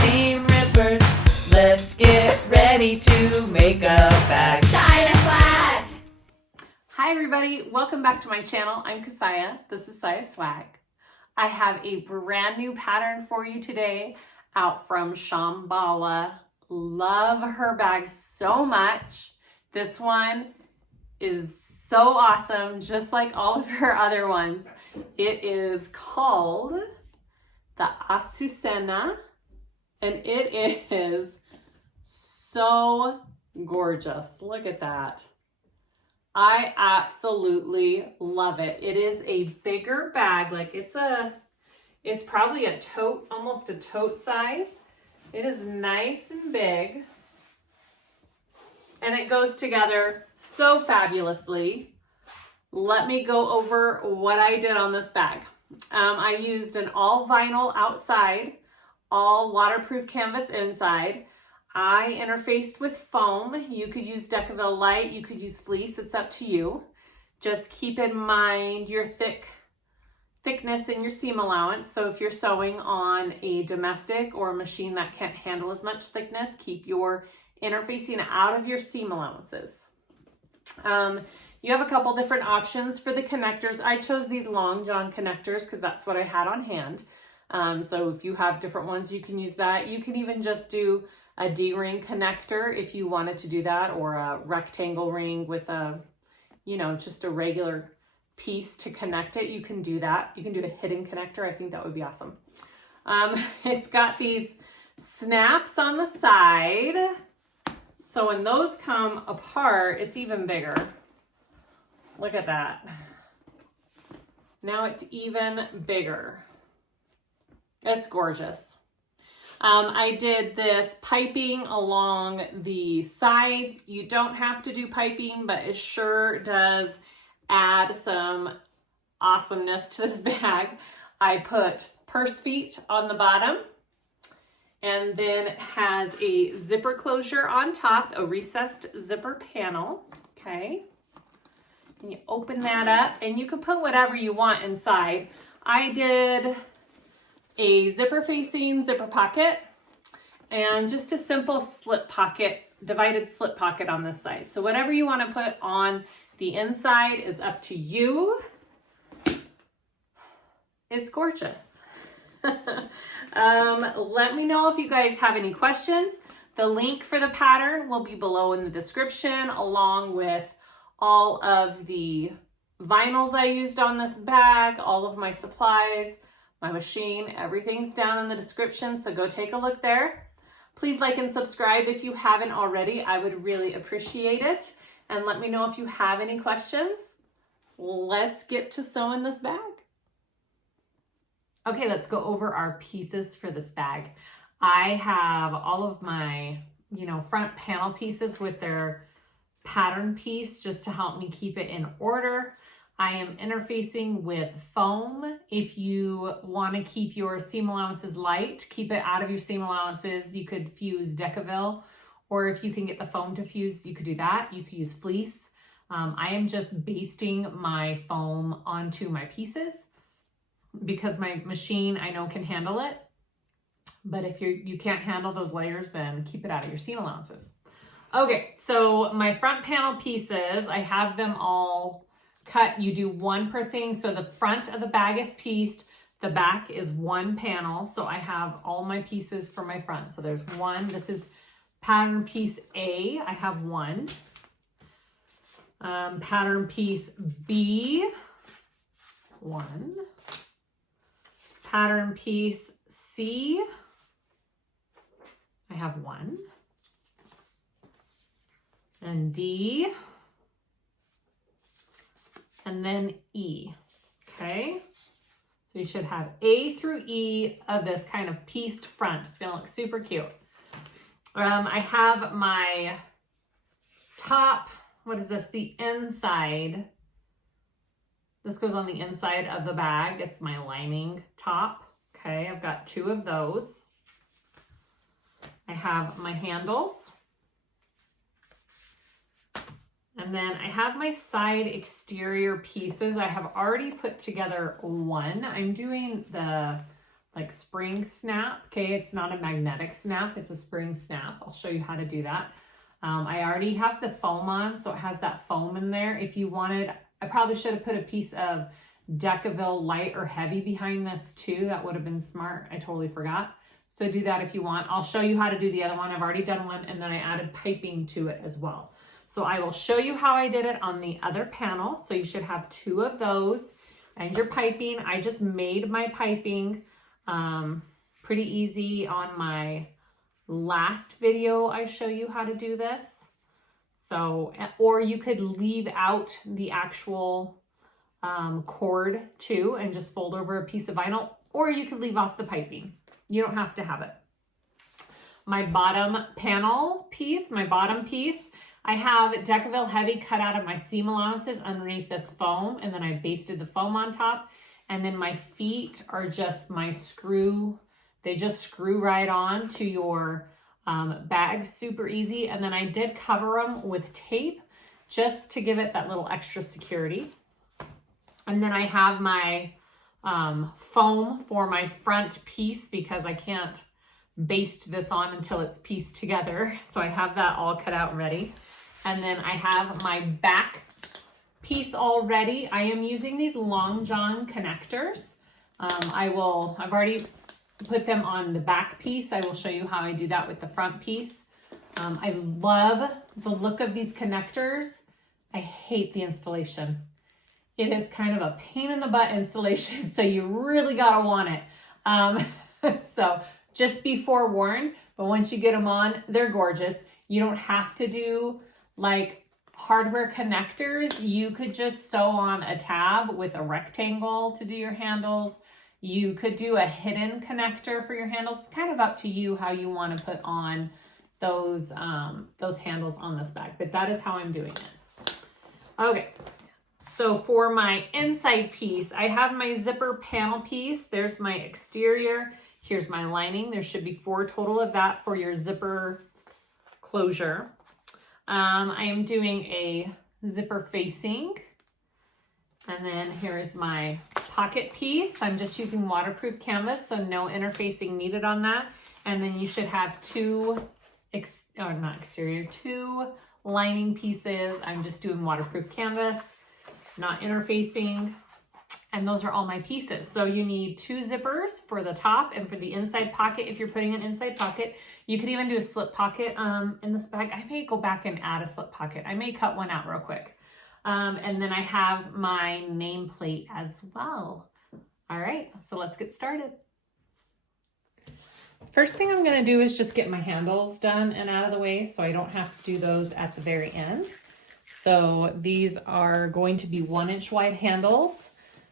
seam rippers. Let's get ready to make a bag. SiahSwag! Hi everybody, welcome back to my channel. I'm Kassiah, this is SiahSwag. I have a brand new pattern for you today out from Shamballa. Love her bags so much. This one is so awesome, just like all of her other ones. It is called the Azucena, and it is so gorgeous. Look at that. I absolutely love it. It is a bigger bag, like it's probably a tote, almost a tote size. It is nice and big, and it goes together so fabulously. Let me go over what I did on this bag. I used an all vinyl outside, all waterproof canvas inside. I interfaced with foam. You could use Decaville Light, you could use fleece, it's up to you. Just keep in mind your thickness and your seam allowance. So if you're sewing on a domestic or a machine that can't handle as much thickness, keep your interfacing out of your seam allowances. You have a couple different options for the connectors. I chose these long john connectors because that's what I had on hand. So if you have different ones, you can use that. You can even just do a D-ring connector if you wanted to do that, or a rectangle ring with a, just a regular piece to connect it. You can do that. You can do a hidden connector. I think that would be awesome. It's got these snaps on the side. So when those come apart, it's even bigger. Look at that. Now it's even bigger. It's gorgeous. I did this piping along the sides. You don't have to do piping, but it sure does add some awesomeness to this bag. I put purse feet on the bottom, and then it has a zipper closure on top, a recessed zipper panel, okay? And you open that up, and you can put whatever you want inside. I did a zipper facing zipper pocket and just a simple slip pocket, divided slip pocket on this side. So whatever you want to put on the inside is up to you. It's gorgeous. Let me know if you guys have any questions. The link for the pattern will be below in the description, along with all of the vinyls I used on this bag, all of my supplies, my machine, everything's down in the description, so go take a look there. Please like and subscribe if you haven't already. I would really appreciate it. And let me know if you have any questions. Let's get to sewing this bag. Okay, let's go over our pieces for this bag. I have all of my, front panel pieces with their pattern piece just to help me keep it in order. I am interfacing with foam. If you want to keep your seam allowances light, keep it out of your seam allowances. You could fuse Decaville, or if you can get the foam to fuse, you could do that. You could use fleece. I am just basting my foam onto my pieces because my machine, I know, can handle it. But if you can't handle those layers, then keep it out of your seam allowances. Okay, so my front panel pieces, I have them all cut. You do one per thing. So the front of the bag is pieced. The back is one panel. So I have all my pieces for my front. So there's one. This is pattern piece A. I have one. Pattern piece B, one. Pattern piece C, I have one. And D, and then E, okay? So you should have A through E of this kind of pieced front. It's gonna look super cute. I have my top, what is this? The inside. This goes on the inside of the bag. It's my lining top, okay? I've got two of those. I have my handles. And then I have my side exterior pieces. I have already put together one. I'm doing the like spring snap. Okay, it's not a magnetic snap, it's a spring snap. I'll show you how to do that. I already have the foam on, so it has that foam in there. If you wanted, I probably should have put a piece of Decaville light or heavy behind this too. That would have been smart. I totally forgot. So do that if you want. I'll show you how to do the other one. I've already done one, and then I added piping to it as well. So I will show you how I did it on the other panel. So you should have 2 of those and your piping. I just made my piping pretty easy on my last video. I show you how to do this. So, or you could leave out the actual cord too and just fold over a piece of vinyl, or you could leave off the piping. You don't have to have it. My bottom panel piece, my bottom piece, I have Decaville heavy cut out of my seam allowances underneath this foam, and then I basted the foam on top. And then my feet are just my screw. They just screw right on to your bag, super easy. And then I did cover them with tape just to give it that little extra security. And then I have my foam for my front piece because I can't baste this on until it's pieced together. So I have that all cut out and ready. And then I have my back piece all ready. I am using these Long John connectors. I've already put them on the back piece. I will show you how I do that with the front piece. I love the look of these connectors. I hate the installation. It is kind of a pain in the butt installation, so you really gotta want it. So just be forewarned, but once you get them on, they're gorgeous. You don't have to do like hardware connectors. You could just sew on a tab with a rectangle to do your handles. You could do a hidden connector for your handles. It's kind of up to you how you want to put on those handles on this bag, but that is how I'm doing it. Okay, so for my inside piece, I have my zipper panel piece. There's my exterior. Here's my lining. There should be 4 total of that for your zipper closure. I am doing a zipper facing. And then here's my pocket piece. I'm just using waterproof canvas, so no interfacing needed on that. And then you should have 2 lining pieces. I'm just doing waterproof canvas, not interfacing. And those are all my pieces. So you need 2 zippers for the top and for the inside pocket if you're putting an inside pocket. You could even do a slip pocket in this bag. I may go back and add a slip pocket. I may cut one out real quick. And then I have my nameplate as well. All right, so let's get started. First thing I'm gonna do is just get my handles done and out of the way so I don't have to do those at the very end. So these are going to be 1-inch wide handles.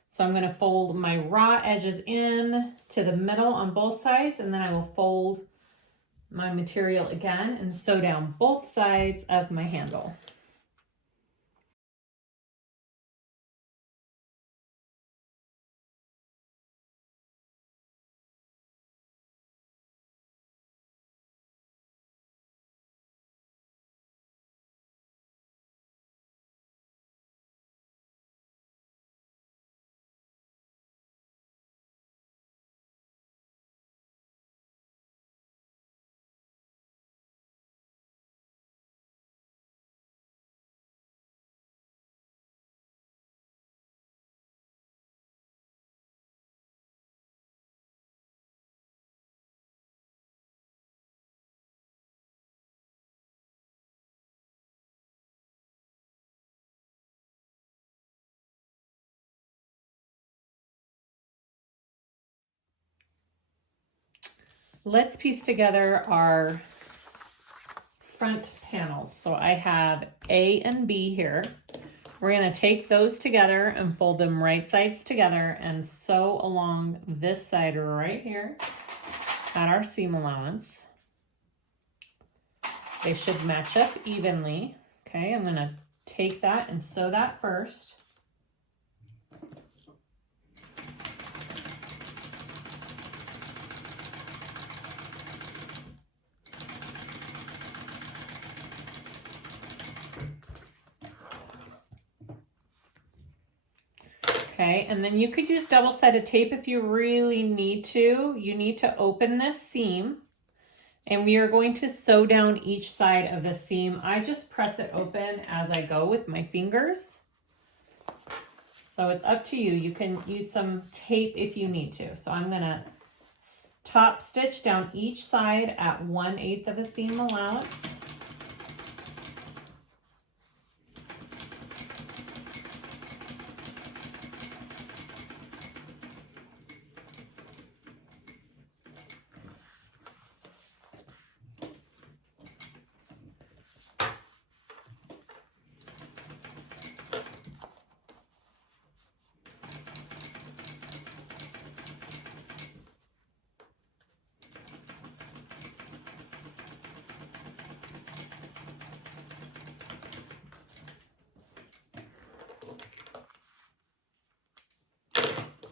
So I'm gonna fold my raw edges in to the middle on both sides, and then I will fold my material again and sew down both sides of my handle. Let's piece together our front panels. So I have A and B here. We're gonna take those together and fold them right sides together and sew along this side right here at our seam allowance. They should match up evenly. Okay, I'm gonna take that and sew that first. Okay, and then you could use double-sided tape if you really need to. You need to open this seam, and we are going to sew down each side of the seam. I just press it open as I go with my fingers. So it's up to you. You can use some tape if you need to. So I'm gonna top stitch down each side at 1/8 of a seam allowance.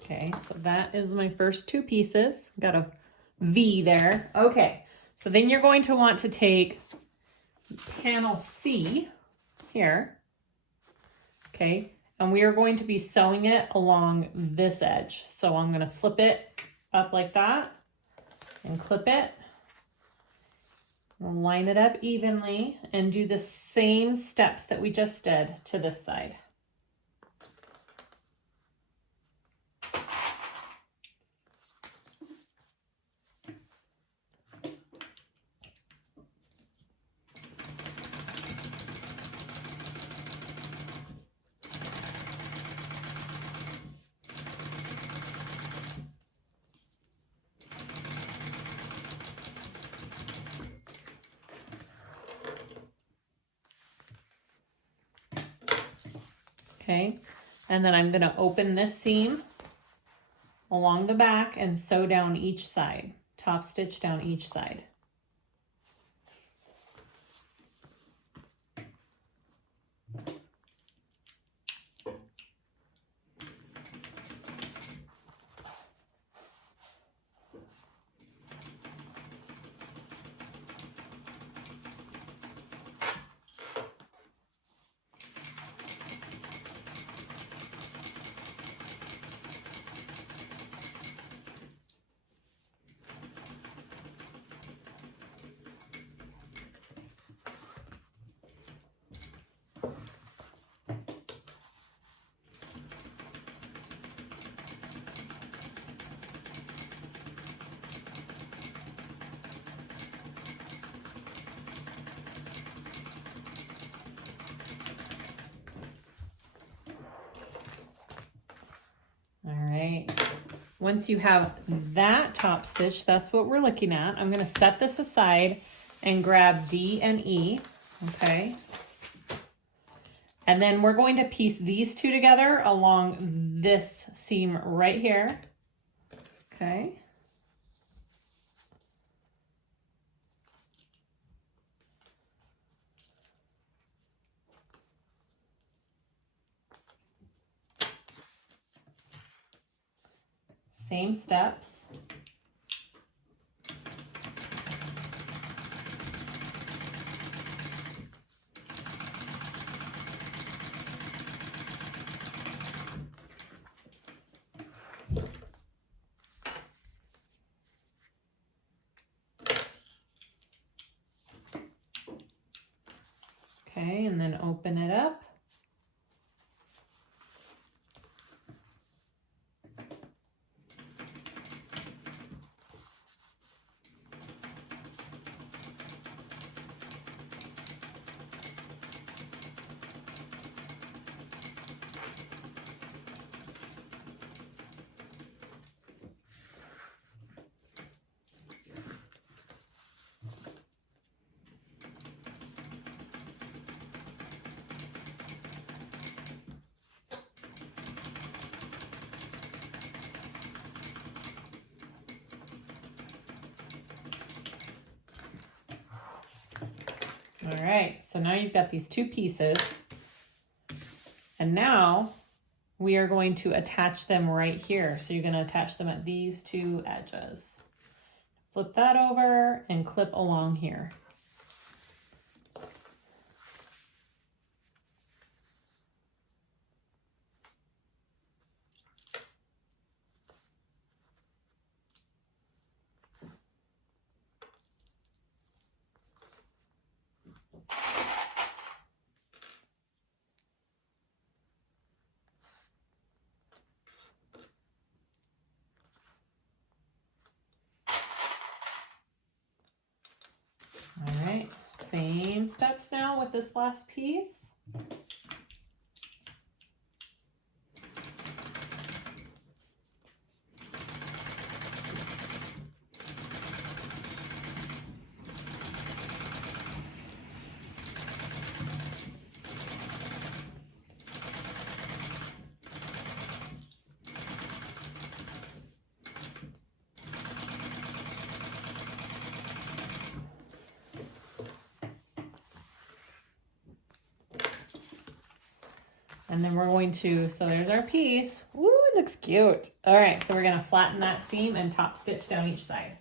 Okay, so that is my first two pieces. Got a V there. Okay, so then you're going to want to take panel C here, okay, and we are going to be sewing it along this edge. So I'm going to flip it up like that and clip it. We'll line it up evenly and do the same steps that we just did to this side. Okay, and then I'm going to open this seam along the back and sew down each side, top stitch down each side. All right, once you have that top stitch, that's what we're looking at. I'm going to set this aside and grab D and E, okay? And then we're going to piece these two together along this seam right here, okay? Same steps. Okay, and then open it up. All right, so now you've got these two pieces, and now we are going to attach them right here. So you're going to attach them at these two edges. Flip that over and clip along here. All right, same steps now with this last piece. And then we're going to, so there's our piece. Woo, it looks cute. All right, so we're gonna flatten that seam and top stitch down each side.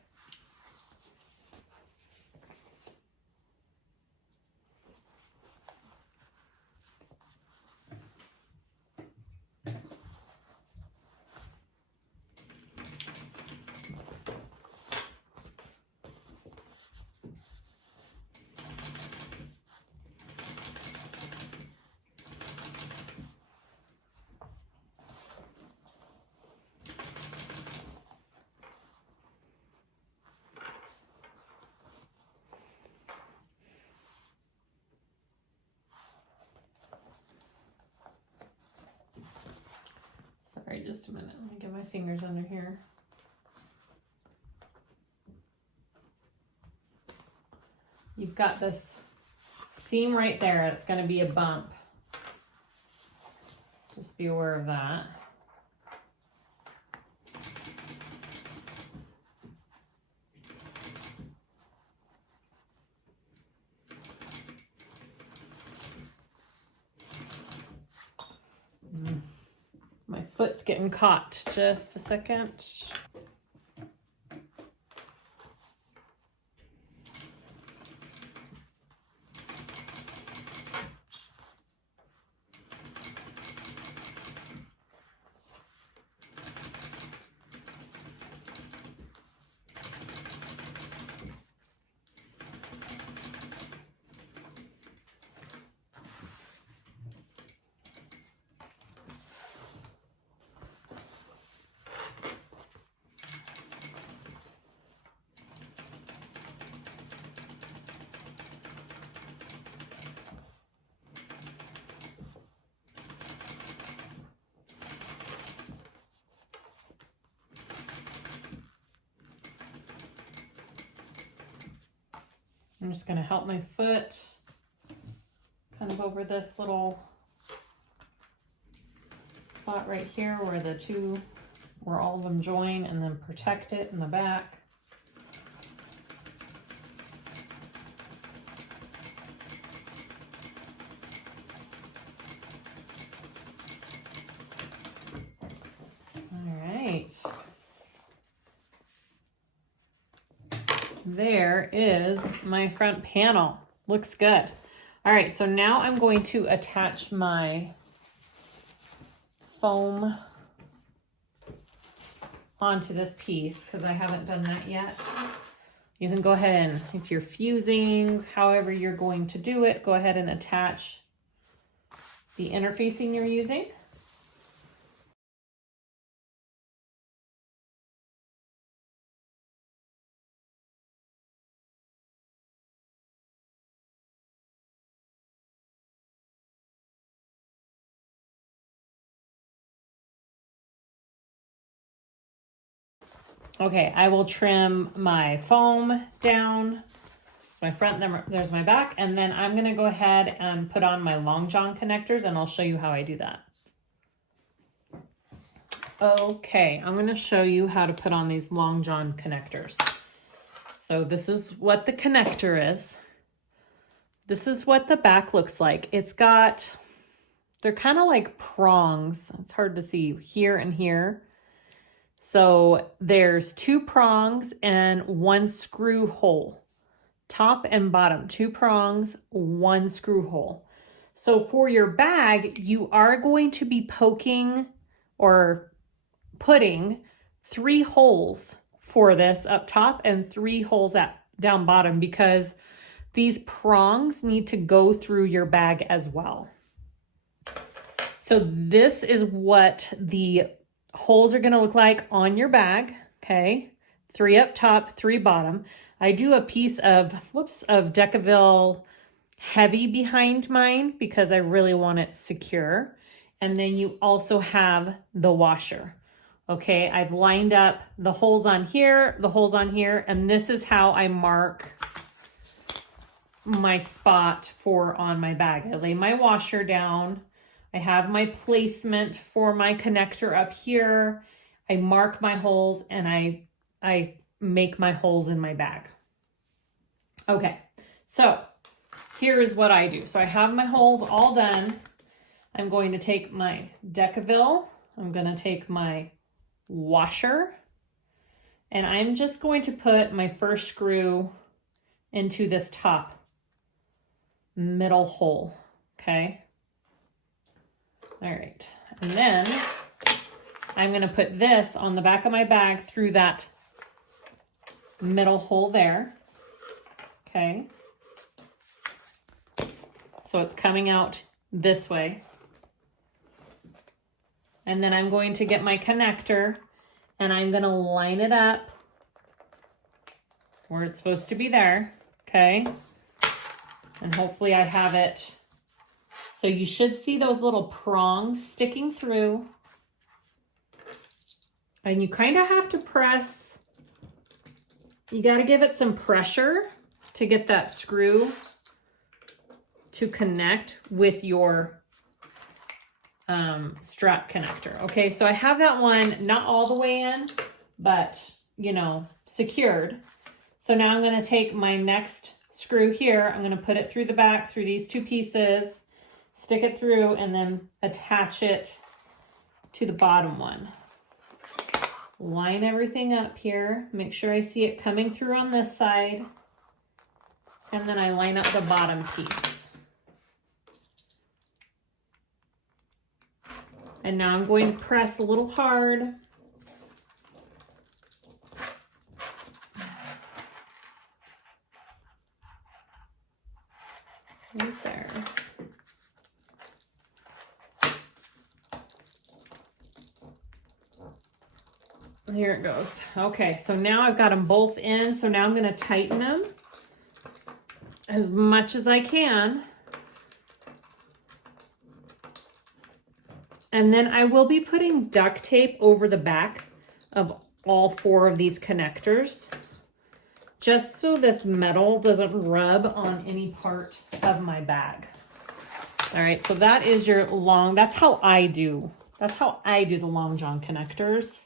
Sorry, just a minute. Let me get my fingers under here. You've got this seam right there. It's going to be a bump. So just be aware of that. My foot's getting caught. Just a second. I'm just going to help my foot kind of over this little spot right here where all of them join, and then protect it in the back. All right. There is my front panel. Looks good. All right, so now I'm going to attach my foam onto this piece because I haven't done that yet. You can go ahead and, if you're fusing, however you're going to do it, go ahead and attach the interfacing you're using. Okay, I will trim my foam down. It's my front, then there's my back, and then I'm gonna go ahead and put on my long john connectors, and I'll show you how I do that. Okay, I'm gonna show you how to put on these long john connectors. So this is what the connector is. This is what the back looks like. They're kind of like prongs. It's hard to see here and here. So there's 2 prongs and 1 screw hole. Top and bottom, 2 prongs, 1 screw hole. So for your bag, you are going to be poking or putting 3 holes for this up top and 3 holes down bottom, because these prongs need to go through your bag as well. So this is what the holes are going to look like on your bag. Okay, 3 up top, 3 bottom. I do a piece of, of Decaville heavy behind mine because I really want it secure. And then you also have the washer. Okay, I've lined up the holes on here, the holes on here, and this is how I mark my spot for on my bag. I lay my washer down. I have my placement for my connector up here. I mark my holes and I make my holes in my bag. Okay, so here is what I do. So I have my holes all done. I'm going to take my Decaville. I'm going to take my washer, and I'm just going to put my first screw into this top middle hole. Okay. All right. And then I'm going to put this on the back of my bag through that middle hole there. Okay. So it's coming out this way. And then I'm going to get my connector and I'm going to line it up where it's supposed to be there. Okay. And hopefully I have it. So you should see those little prongs sticking through. And you kind of have to press. You got to give it some pressure to get that screw to connect with your strap connector. Okay, so I have that one not all the way in, but you know, secured. So now I'm going to take my next screw here. I'm going to put it through the back, through these two pieces, stick it through, and then attach it to the bottom one. Line everything up here. Make sure I see it coming through on this side. And then I line up the bottom piece. And now I'm going to press a little hard. Right there. Here it goes. Okay, so now I've got them both in. So now I'm going to tighten them as much as I can. And then I will be putting duct tape over the back of all four of these connectors, just so this metal doesn't rub on any part of my bag. All right, so that is your that's how I do the long john connectors.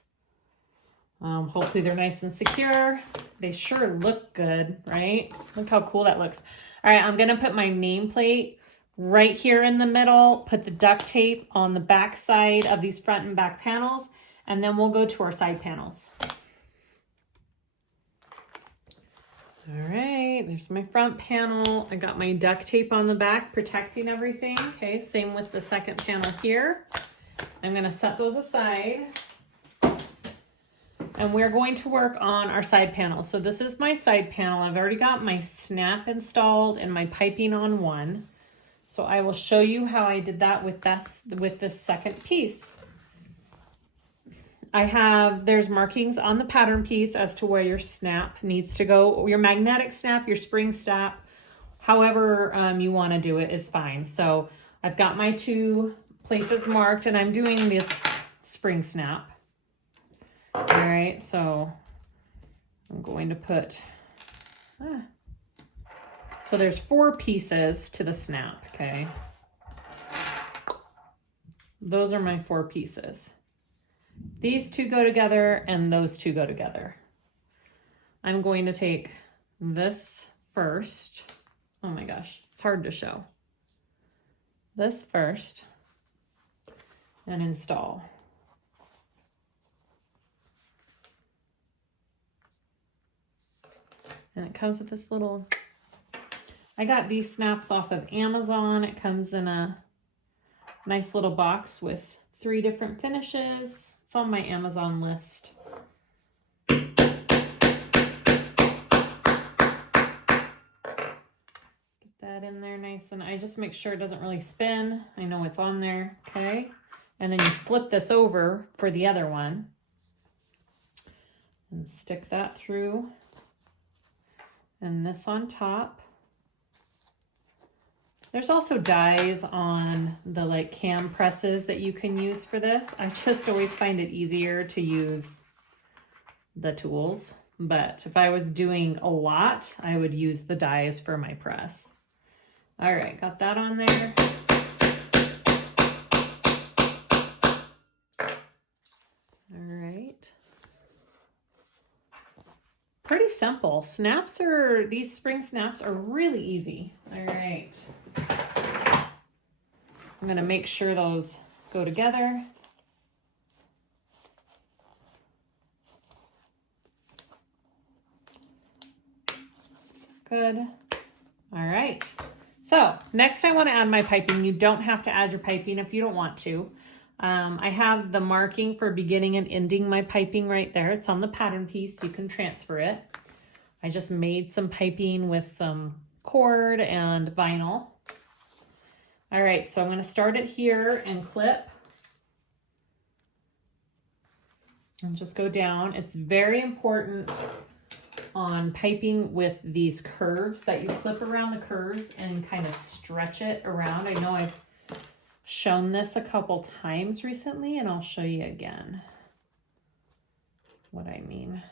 Hopefully they're nice and secure. They sure look good, right? Look how cool that looks. All right, I'm gonna put my nameplate right here in the middle, put the duct tape on the back side of these front and back panels, and then we'll go to our side panels. All right, there's my front panel. I got my duct tape on the back protecting everything. Okay, same with the second panel here. I'm gonna set those aside. And we're going to work on our side panel. So this is my side panel. I've already got my snap installed and my piping on one. So I will show you how I did that with this second piece. There's markings on the pattern piece as to where your snap needs to go. Your magnetic snap, your spring snap, however you want to do it is fine. So I've got my two places marked and I'm doing this spring snap. All right, so I'm going to put, so there's 4 pieces to the snap, okay? Those are my 4 pieces. These 2 go together and those 2 go together. I'm going to take this first. Oh my gosh, it's hard to show. This first and install. And it comes with this little, I got these snaps off of Amazon. It comes in a nice little box with 3 different finishes. It's on my Amazon list. Get that in there nice, and I just make sure it doesn't really spin. I know it's on there, okay? And then you flip this over for the other one and stick that through. and this on top. There's also dies on the like cam presses that you can use for this. I just always find it easier to use the tools, but if I was doing a lot, I would use the dies for my press. All right, got that on there. All right. Pretty simple. These spring snaps are really easy. All right. I'm gonna make sure those go together. Good. All right. So next I want to add my piping. You don't have to add your piping if you don't want to. I have the marking for beginning and ending my piping right there. It's on the pattern piece. You can transfer it. I just made some piping with some cord and vinyl. All right, so I'm going to start it here and clip. And just go down. It's very important on piping with these curves that you clip around the curves and kind of stretch it around. I know I've shown this a couple times recently, and I'll show you again what I mean.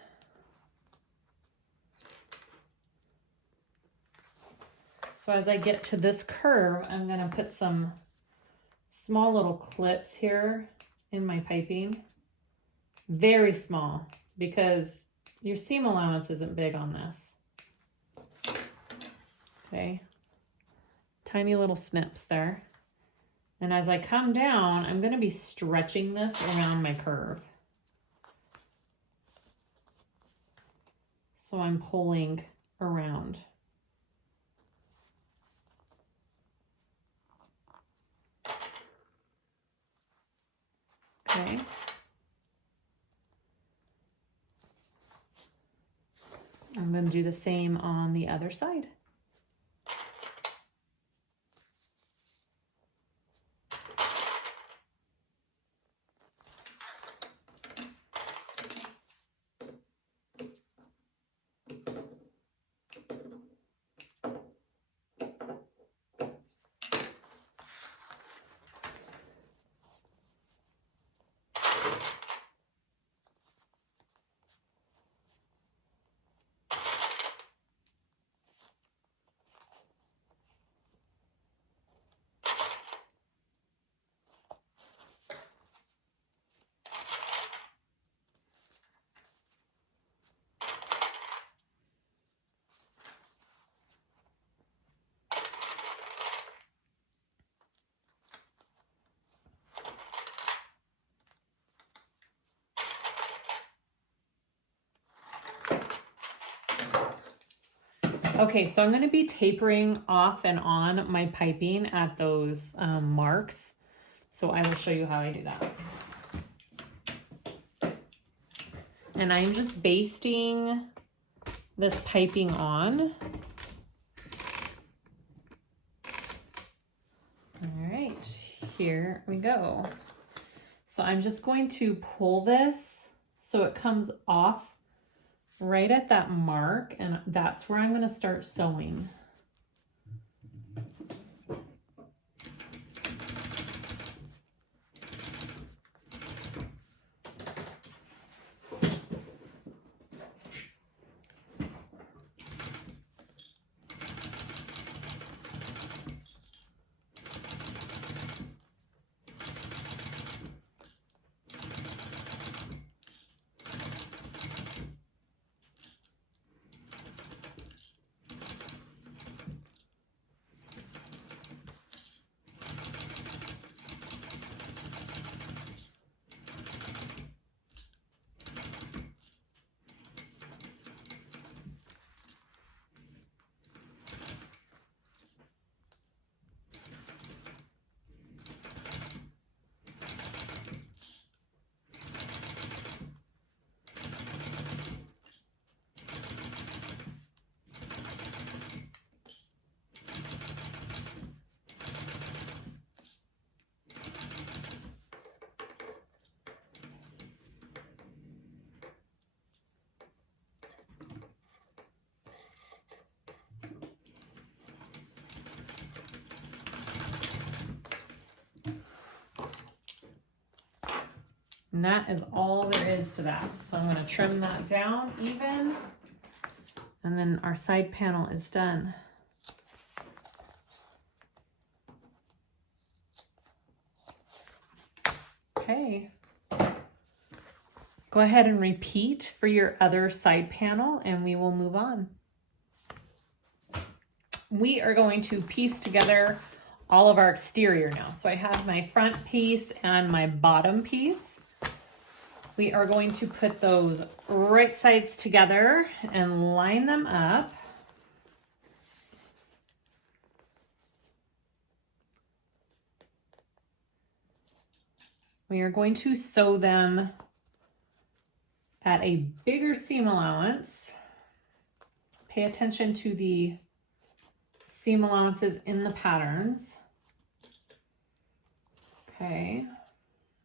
So as I get to this curve, I'm going to put some small little clips here in my piping. Very small, because your seam allowance isn't big on this. Okay. Tiny little snips there. And as I come down, I'm going to be stretching this around my curve. So I'm pulling around. Okay. I'm going to do the same on the other side. Okay, so I'm going to be tapering off and on my piping at those marks. So I will show you how I do that. And I'm just basting this piping on. All right, here we go. So I'm just going to pull this so it comes off right at that mark, and that's where I'm going to start sewing. And that is all there is to that. So I'm going to trim that down even. And then our side panel is done. Okay. Go ahead and repeat for your other side panel and we will move on. We are going to piece together all of our exterior now. So I have my front piece and my bottom piece. We are going to put those right sides together and line them up. We are going to sew them at a bigger seam allowance. Pay attention to the seam allowances in the patterns. Okay,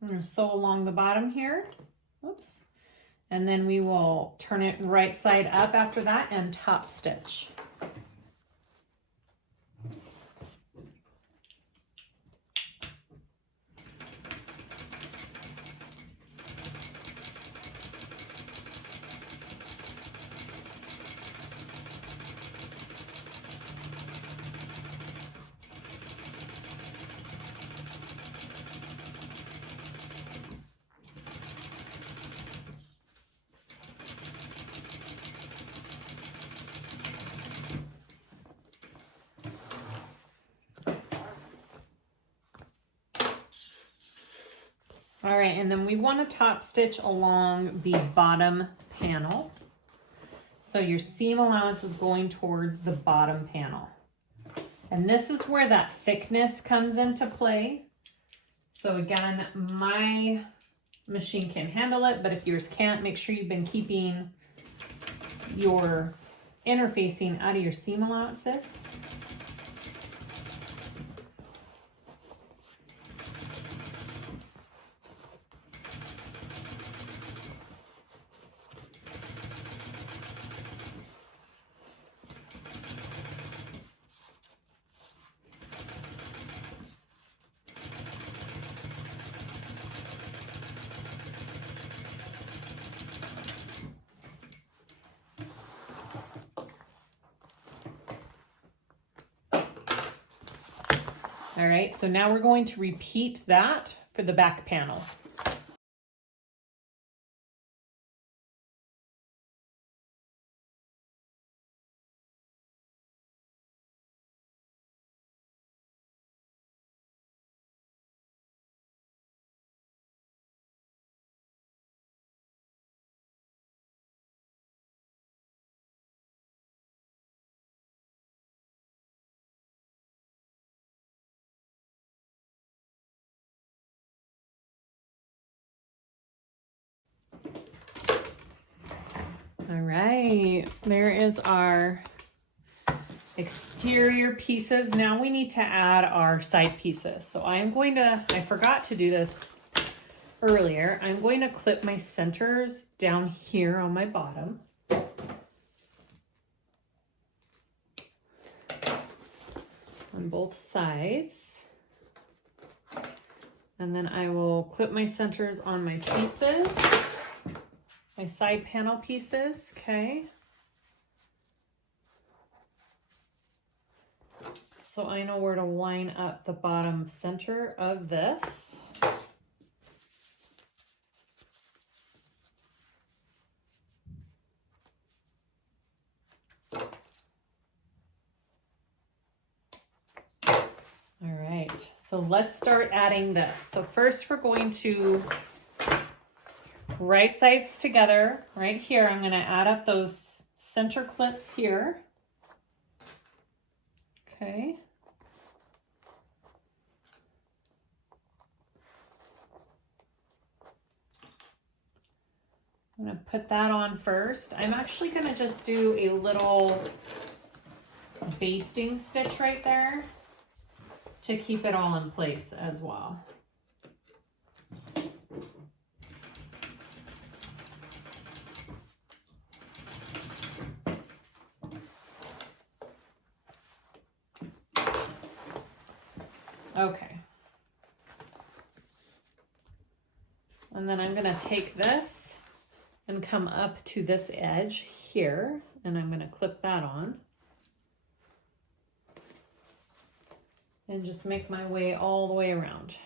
I'm going to sew along the bottom here. Oops. And then we will turn it right side up after that and top stitch. All right, and then we want to top stitch along the bottom panel. So your seam allowance is going towards the bottom panel. And this is where that thickness comes into play. So again, my machine can handle it, but if yours can't, make sure you've been keeping your interfacing out of your seam allowances. All right, so now we're going to repeat that for the back panel. All right, there is our exterior pieces. Now we need to add our side pieces. So I forgot to do this earlier. I'm going to clip my centers down here on my bottom. On both sides. And then I will clip my centers on my pieces. My side panel pieces, okay. So I know where to line up the bottom center of this. All right, so let's start adding this. So first we're going to right sides together. Right here, I'm going to add up those center clips here. Okay. I'm going to put that on first. I'm actually going to just do a little basting stitch right there to keep it all in place as well. Okay. And then I'm gonna take this and come up to this edge here, and I'm gonna clip that on. And just make my way all the way around.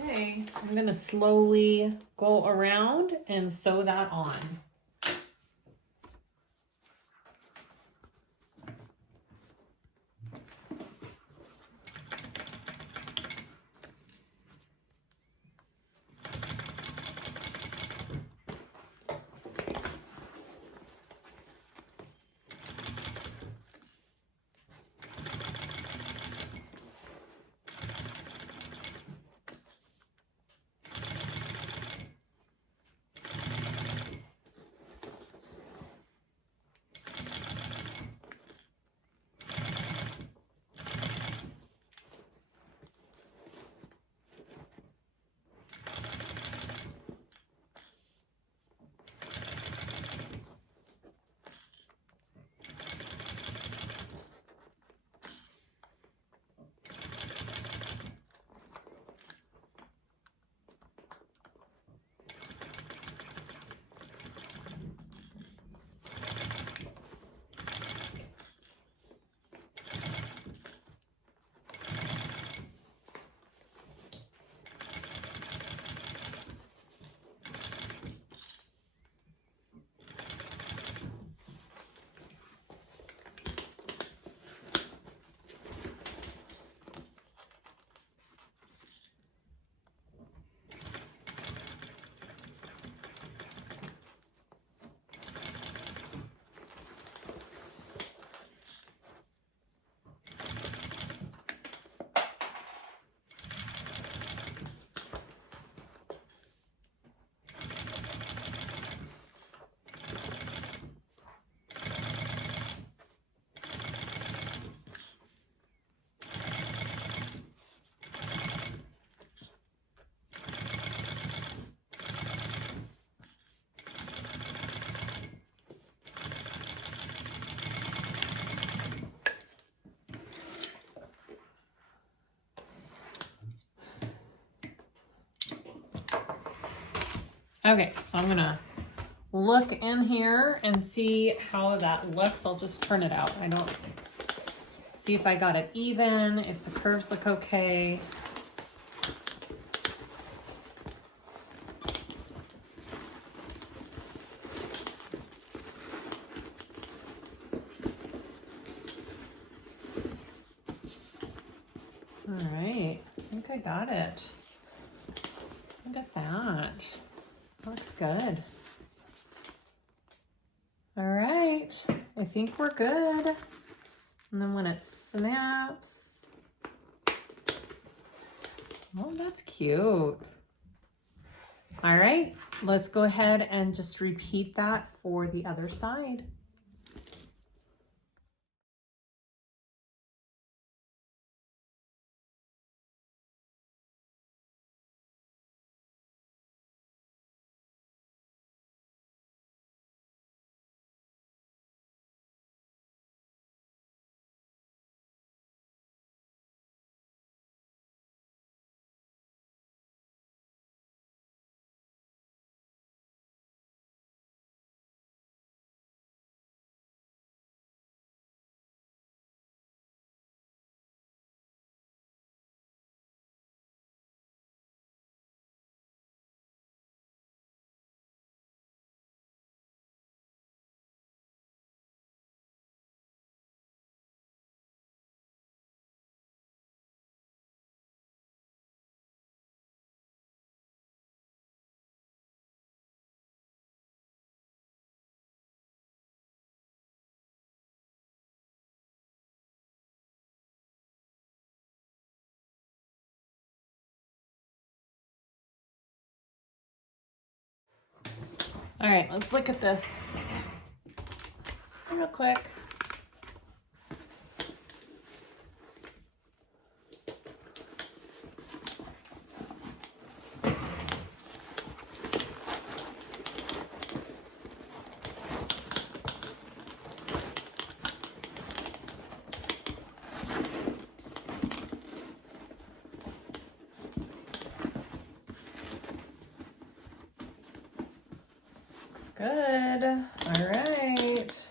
Okay, I'm gonna slowly go around and sew that on. Okay, so I'm gonna look in here and see how that looks. I'll just turn it out. I don't see if I got it even, if the curves look okay. All right, I think I got it. Look at that. Looks good. All right, I think we're good. And then when it snaps, oh, that's cute. All right, let's go ahead and just repeat that for the other side. All right, let's look at this real quick. Good. All right.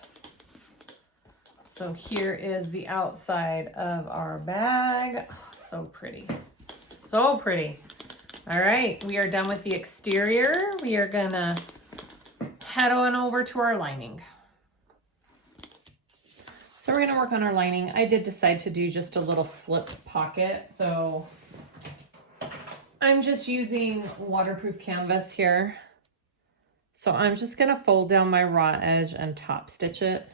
So here is the outside of our bag. Oh, so pretty. So pretty. All right, we are done with the exterior. We are gonna head on over to our lining. So we're gonna work on our lining. I did decide to do just a little slip pocket. So I'm just using waterproof canvas here. So I'm just gonna fold down my raw edge and top stitch it,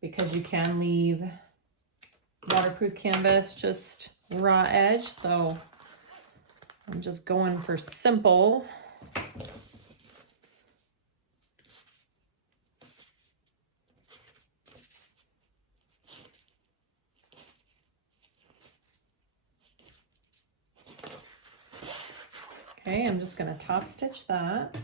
because you can leave waterproof canvas just raw edge. So I'm just going for simple. Okay, I'm just gonna top stitch that.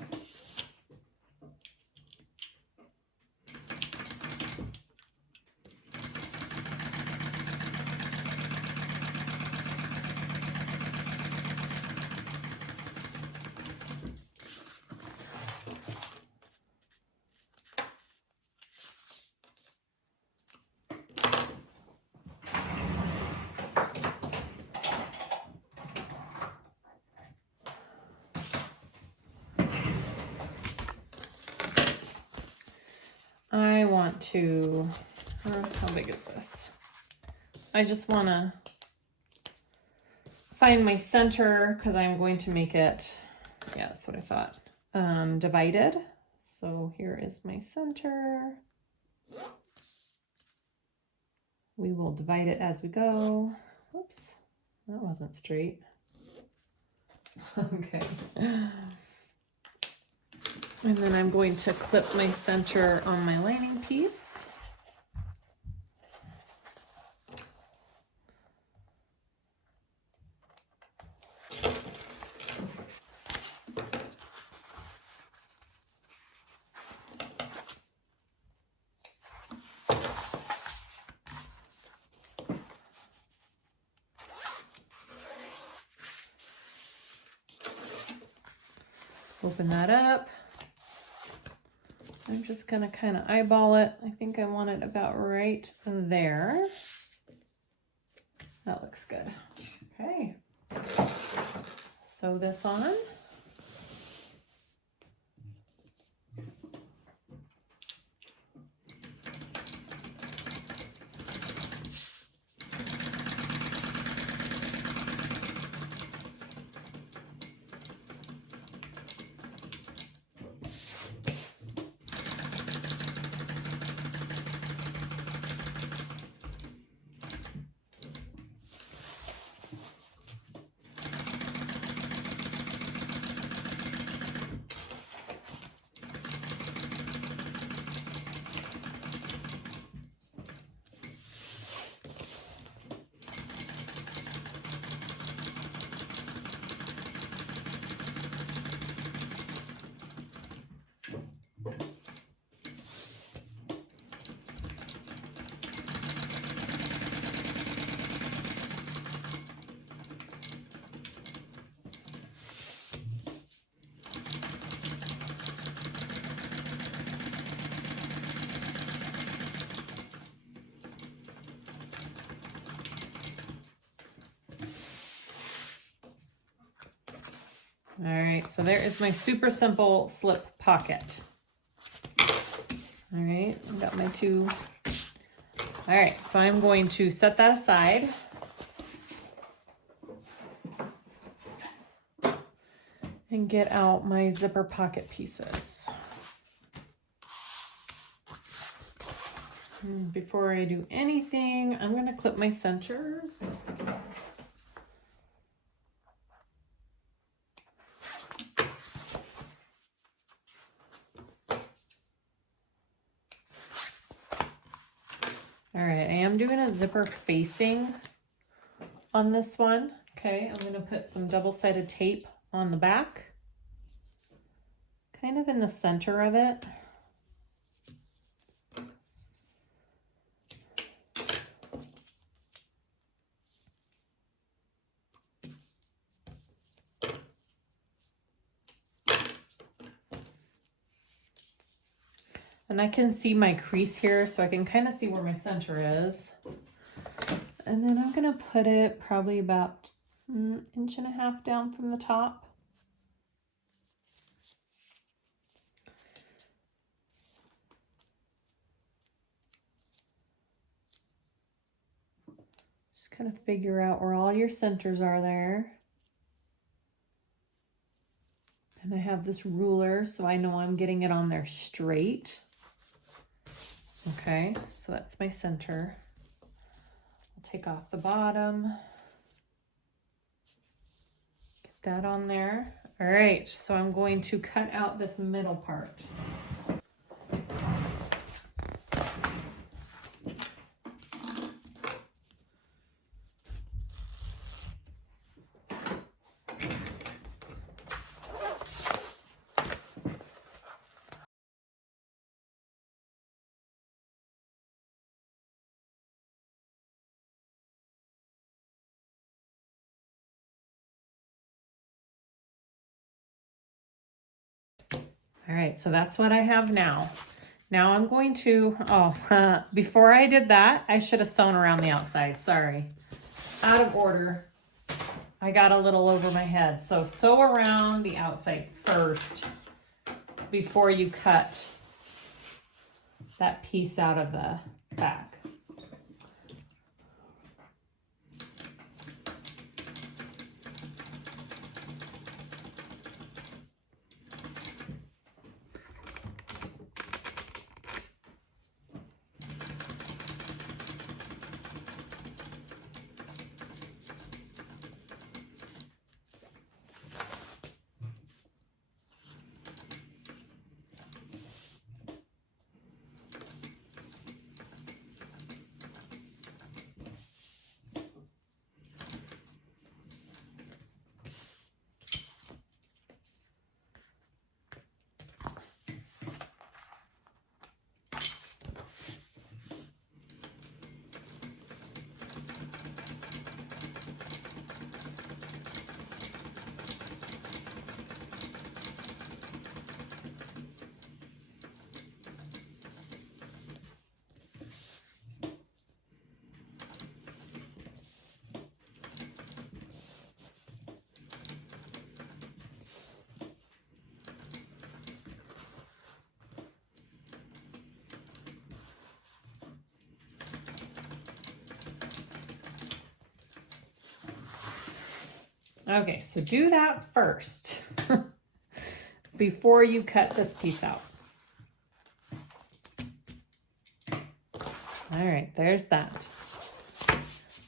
I want to, how big is this? I just want to find my center, because I'm going to make it, yeah, that's what I thought, divided. So here is my center. We will divide it as we go. Whoops, that wasn't straight. Okay. And then I'm going to clip my center on my lining piece. Open that up. I'm just gonna kind of eyeball it. I think I want it about right there. That looks good. Okay. Sew this on. All right, so there is my super simple slip pocket. All right, I've got my two. All right, so I'm going to set that aside. And get out my zipper pocket pieces. And before I do anything, I'm going to clip my centers. All right, I am doing a zipper facing on this one. Okay, I'm going to put some double-sided tape on the back, kind of in the center of it. And I can see my crease here, so I can kind of see where my center is. And then I'm gonna put it probably about an inch and a half down from the top. Just kind of figure out where all your centers are there. And I have this ruler, so I know I'm getting it on there straight. Okay, so that's my center. I'll take off the bottom. Get that on there. All right, so I'm going to cut out this middle part. All right, so that's what I have now. Now I'm going to, before I did that, I should have sewn around the outside, sorry. Out of order. I got a little over my head. So sew around the outside first before you cut that piece out of the back. Okay, so do that first before you cut this piece out. All right, there's that.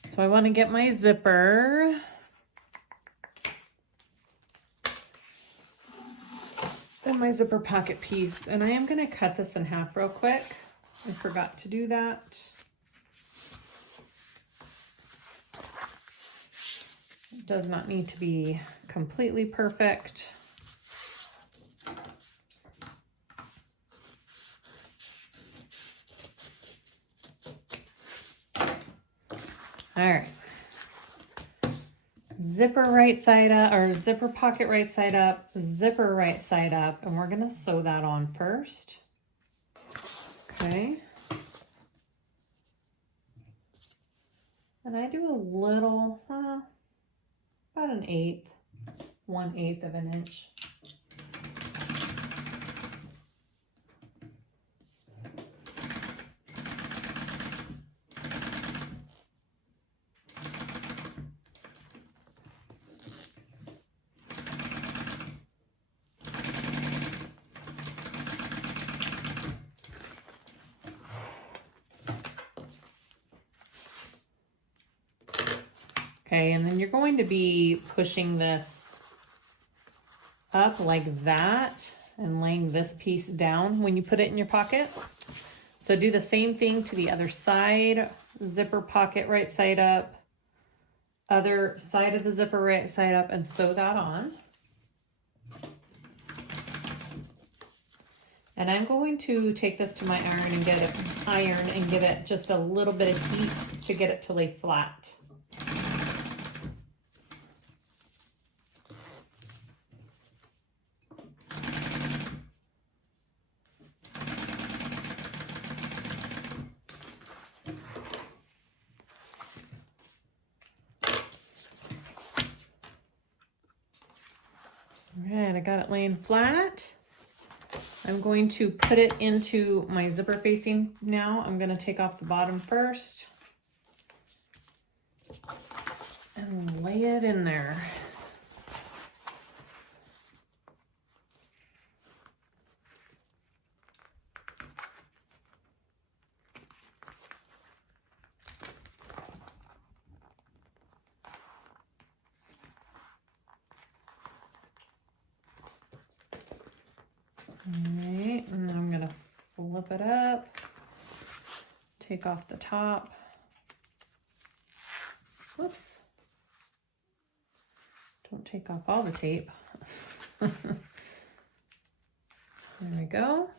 So I want to get my zipper. And my zipper pocket piece, and I am going to cut this in half real quick. I forgot to do that. It does not need to be completely perfect. All right. Zipper right side up, or zipper pocket right side up, zipper right side up, and we're going to sew that on first. Okay. And I do a little, about an 1/8 1/8 of an inch. Okay, and then you're going to be pushing this up like that and laying this piece down when you put it in your pocket. So do the same thing to the other side. Zipper pocket right side up, other side of the zipper right side up, and sew that on. And I'm going to take this to my iron and give it just a little bit of heat to get it to lay flat. All right, I got it laying flat. I'm going to put it into my zipper facing now. I'm going to take off the bottom first and lay it in there. Alright, and then I'm gonna flip it up, take off the top. Whoops. Don't take off all the tape. There we go.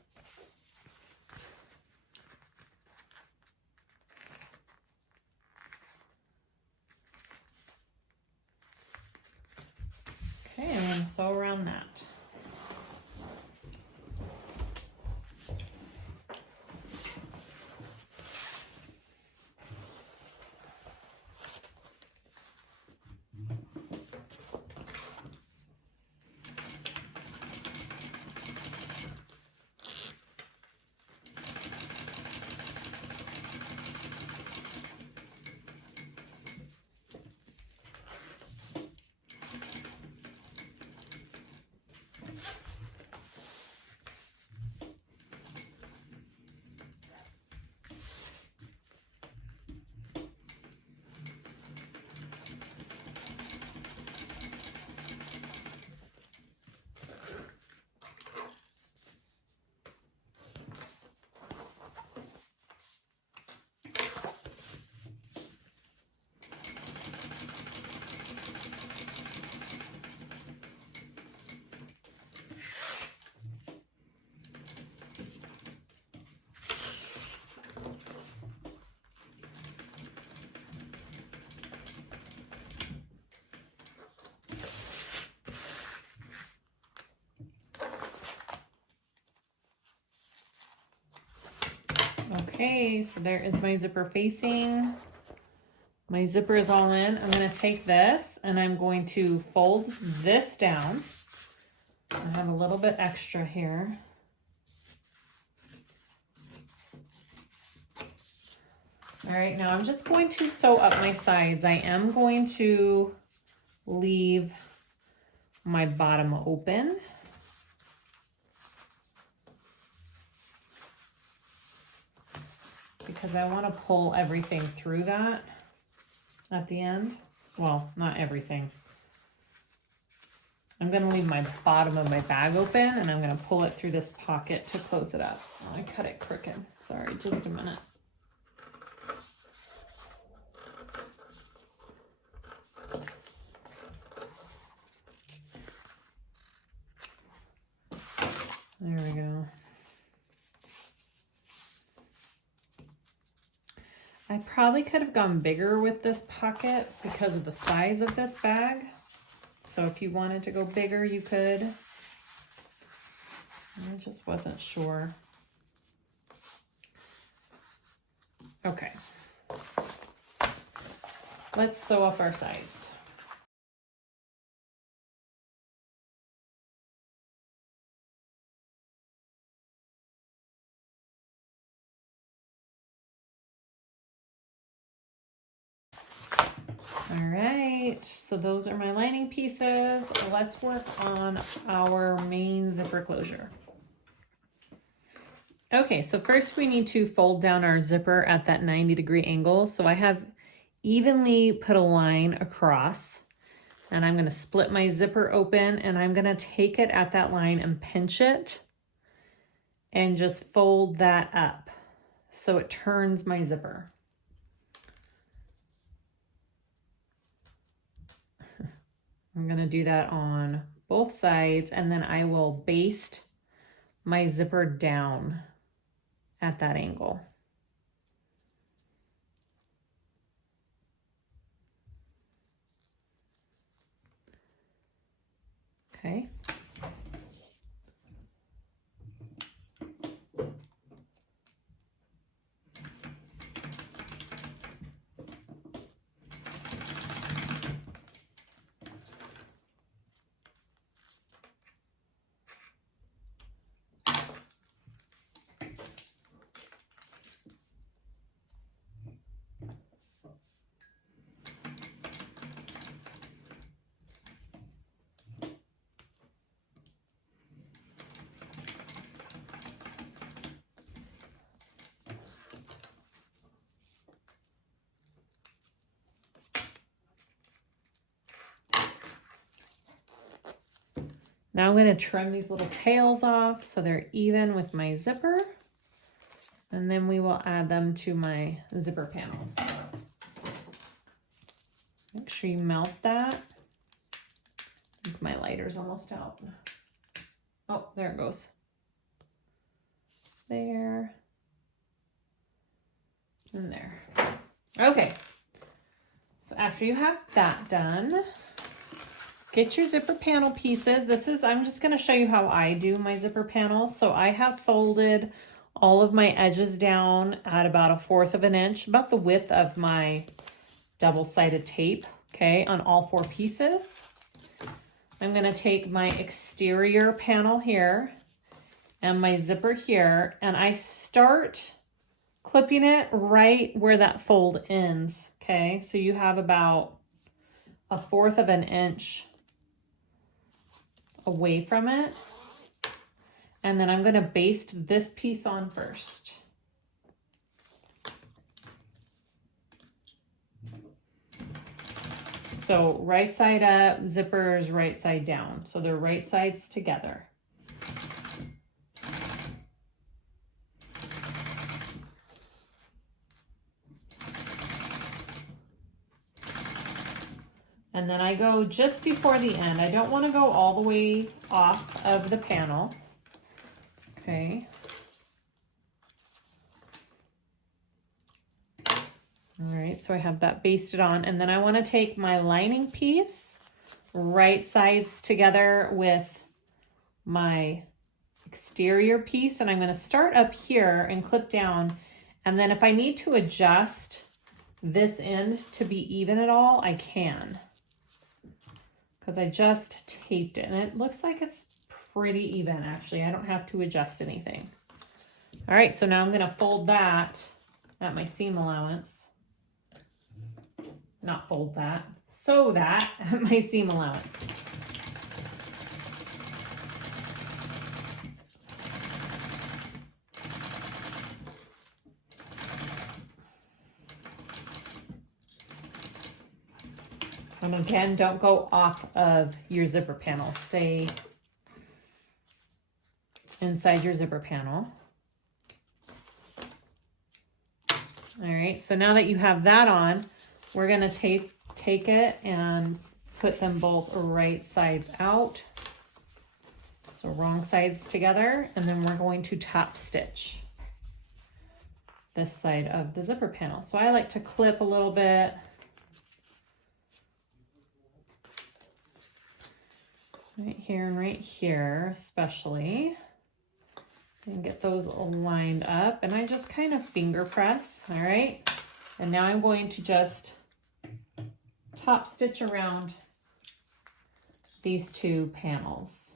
Okay, I'm gonna sew around that. Okay, so there is my zipper facing. My zipper is all in. I'm going to take this and I'm going to fold this down. I have a little bit extra here. All right, now I'm just going to sew up my sides. I am going to leave my bottom open. Because I want to pull everything through that at the end. Well, not everything. I'm going to leave my bottom of my bag open and I'm going to pull it through this pocket to close it up. Oh, I cut it crooked. Sorry, just a minute. There we go. I probably could have gone bigger with this pocket because of the size of this bag. So if you wanted to go bigger, you could. I just wasn't sure. Okay. Let's sew up our sides. All right, so those are my lining pieces. Let's work on our main zipper closure. Okay, so first we need to fold down our zipper at that 90-degree angle. So I have evenly put a line across, and I'm gonna split my zipper open, and I'm gonna take it at that line and pinch it and just fold that up so it turns my zipper. I'm gonna do that on both sides, and then I will baste my zipper down at that angle. Okay. Now I'm going to trim these little tails off so they're even with my zipper, and then we will add them to my zipper panels. Make sure you melt that. I think my lighter's almost out. Oh, there it goes. There. And there. Okay. So after you have that done, get your zipper panel pieces. I'm just going to show you how I do my zipper panels. So I have folded all of my edges down at about 1/4 of an inch, about the width of my double-sided tape, okay, on all 4 pieces. I'm going to take my exterior panel here and my zipper here, and I start clipping it right where that fold ends, okay? So you have about 1/4 of an inch away from it. And then I'm going to baste this piece on first. So right side up, zippers right side down. So they're right sides together. And then I go just before the end. I don't want to go all the way off of the panel. Okay. All right, so I have that basted on, and then I want to take my lining piece, right sides together with my exterior piece, and I'm going to start up here and clip down, and then if I need to adjust this end to be even at all, I can, because I just taped it, and it looks like it's pretty even actually. I don't have to adjust anything. All right, so now I'm going to fold that at my seam allowance. Not fold that, sew that at my seam allowance. And again, don't go off of your zipper panel. Stay inside your zipper panel. All right, so now that you have that on, we're going to take it and put them both right sides out. So wrong sides together, and then we're going to top stitch this side of the zipper panel. So I like to clip a little bit. Right here and right here especially. And get those lined up, and I just kind of finger press, all right? And now I'm going to just top stitch around these 2 panels.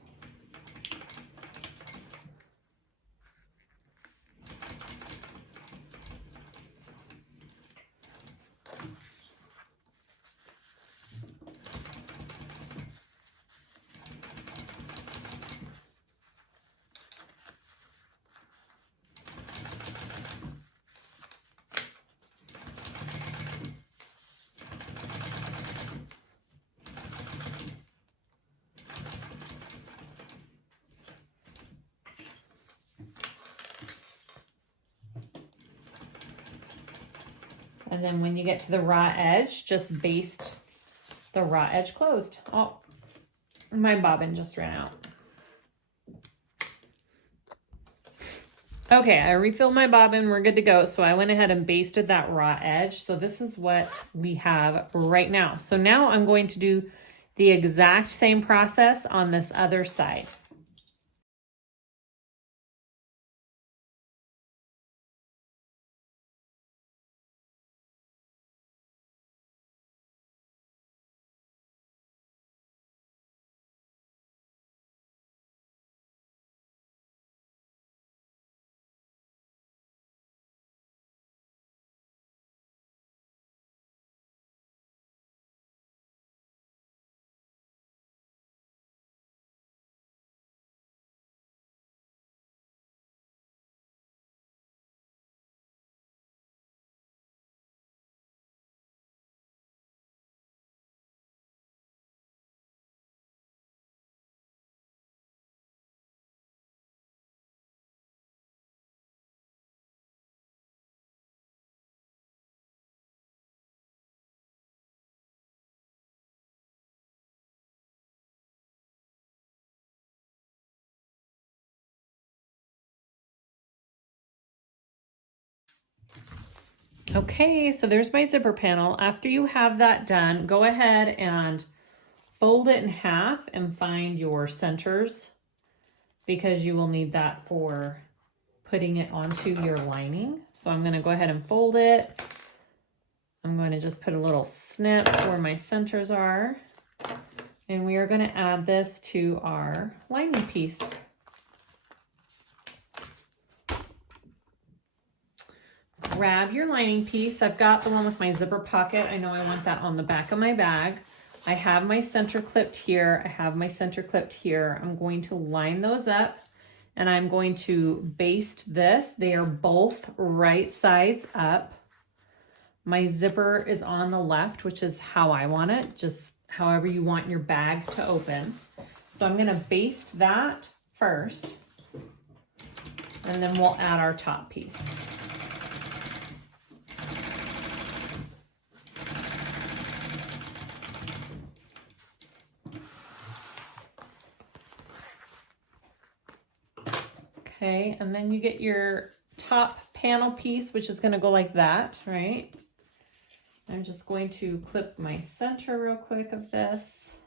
And then when you get to the raw edge, just baste the raw edge closed. Oh, my bobbin just ran out. Okay, I refilled my bobbin, we're good to go. So I went ahead and basted that raw edge. So this is what we have right now. So now I'm going to do the exact same process on this other side. Okay, so there's my zipper panel. After you have that done, go ahead and fold it in half and find your centers because you will need that for putting it onto your lining. So I'm going to go ahead and fold it. I'm going to just put a little snip where my centers are. And we are going to add this to our lining piece. Grab your lining piece. I've got the one with my zipper pocket. I know I want that on the back of my bag. I have my center clipped here. I have my center clipped here. I'm going to line those up and I'm going to baste this. They are both right sides up. My zipper is on the left, which is how I want it, just however you want your bag to open. So I'm going to baste that first, and then we'll add our top piece. Okay, and then you get your top panel piece, which is going to go like that, right? I'm just going to clip my center real quick of this.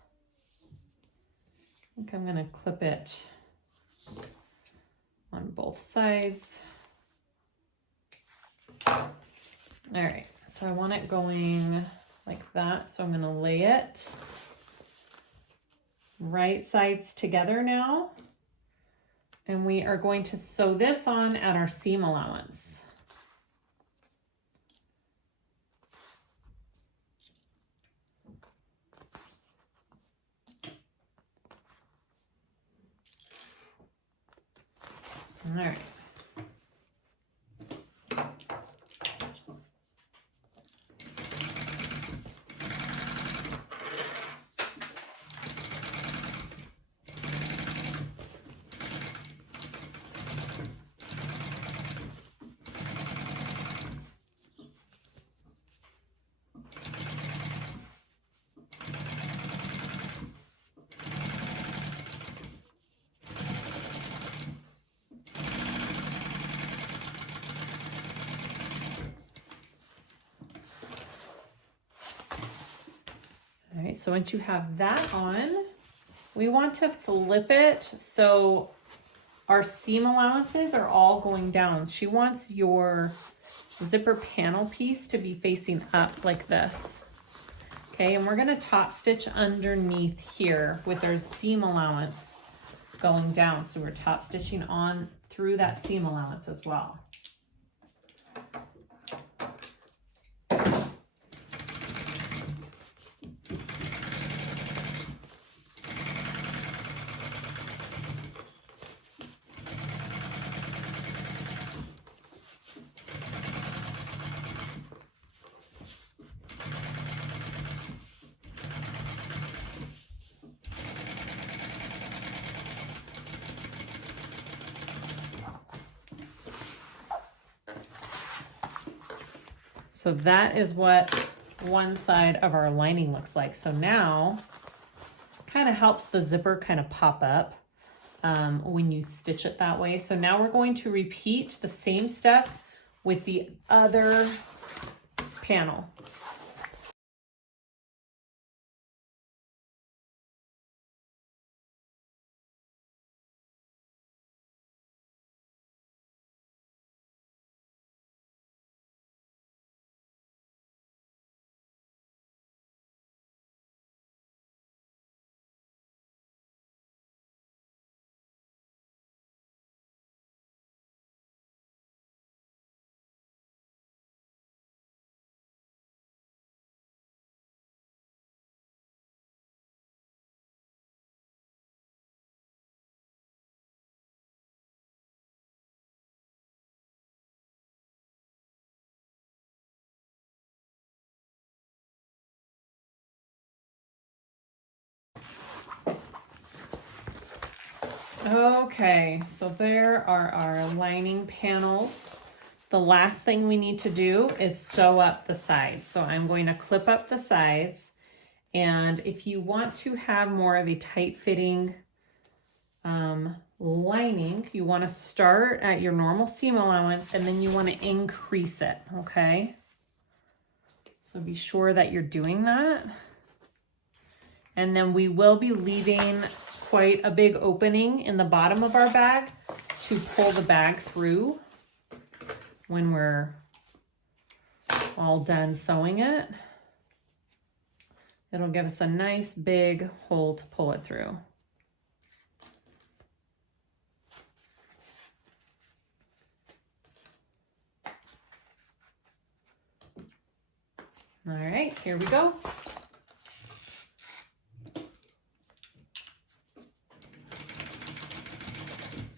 I think I'm going to clip it on both sides. All right, so I want it going like that. So I'm going to lay it right sides together now. And we are going to sew this on at our seam allowance. All right. All right, so once you have that on, we want to flip it so our seam allowances are all going down. She wants your zipper panel piece to be facing up like this. Okay, and we're going to top stitch underneath here with our seam allowance going down. So we're top stitching on through that seam allowance as well. So that is what one side of our lining looks like. So now kind of helps the zipper kind of pop up when you stitch it that way. So now we're going to repeat the same steps with the other panel. Okay, so there are our lining panels. The last thing we need to do is sew up the sides. So I'm going to clip up the sides. And if you want to have more of a tight-fitting lining, you want to start at your normal seam allowance and then you want to increase it, okay? So be sure that you're doing that. And then we will be leaving quite a big opening in the bottom of our bag to pull the bag through when we're all done sewing it. It'll give us a nice big hole to pull it through. All right, here we go.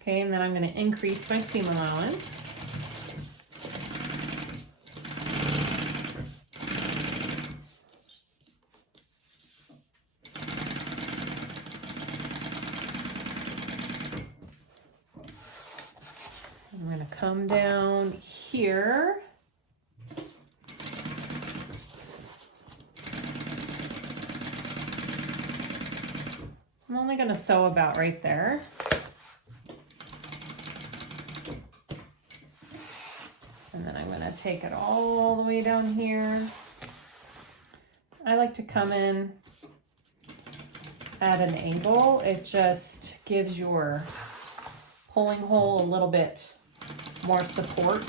Okay, and then I'm going to increase my seam allowance. I'm going to come down here. I'm only going to sew about right there. And then I'm going to take it all the way down here. I like to come in at an angle. It just gives your pulling hole a little bit more support.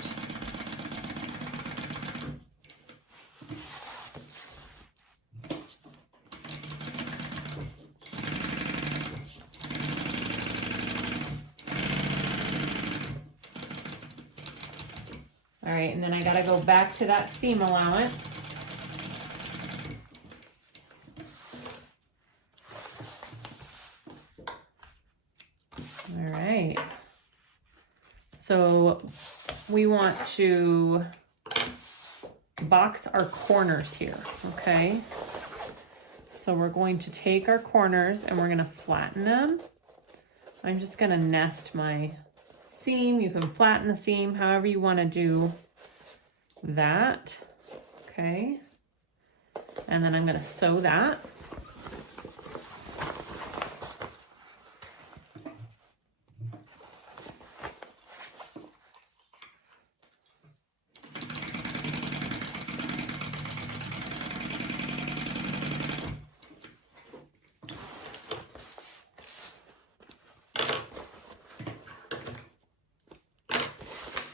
All right, and then I gotta go back to that seam allowance. All right. So we want to box our corners here, okay? So we're going to take our corners and we're gonna flatten them. I'm just gonna nest my seam. You can flatten the seam however you want to do that. Okay, and then I'm going to sew that.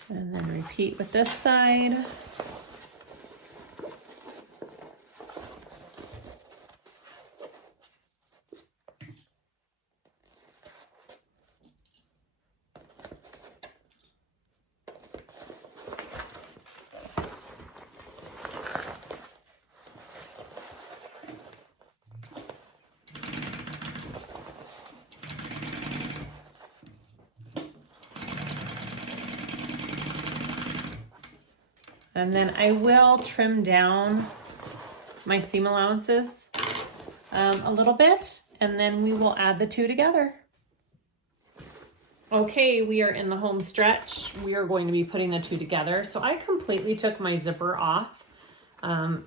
And then repeat with this side. And then I will trim down my seam allowances a little bit, and then we will add the two together. Okay, we are in the home stretch. We are going to be putting the two together. So I completely took my zipper off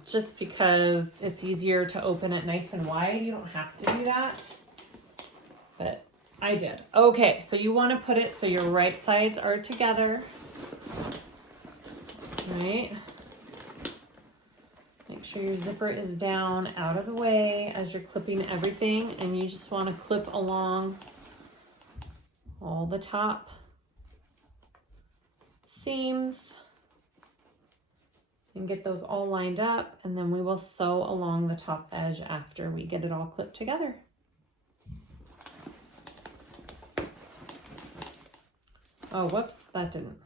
just because it's easier to open it nice and wide. You don't have to do that, but I did. Okay, so you want to put it so your right sides are together, right? Make sure your zipper is down, out of the way as you're clipping everything, and you just want to clip along all the top seams and get those all lined up, and then we will sew along the top edge after we get it all clipped together. Oh, whoops, that didn't.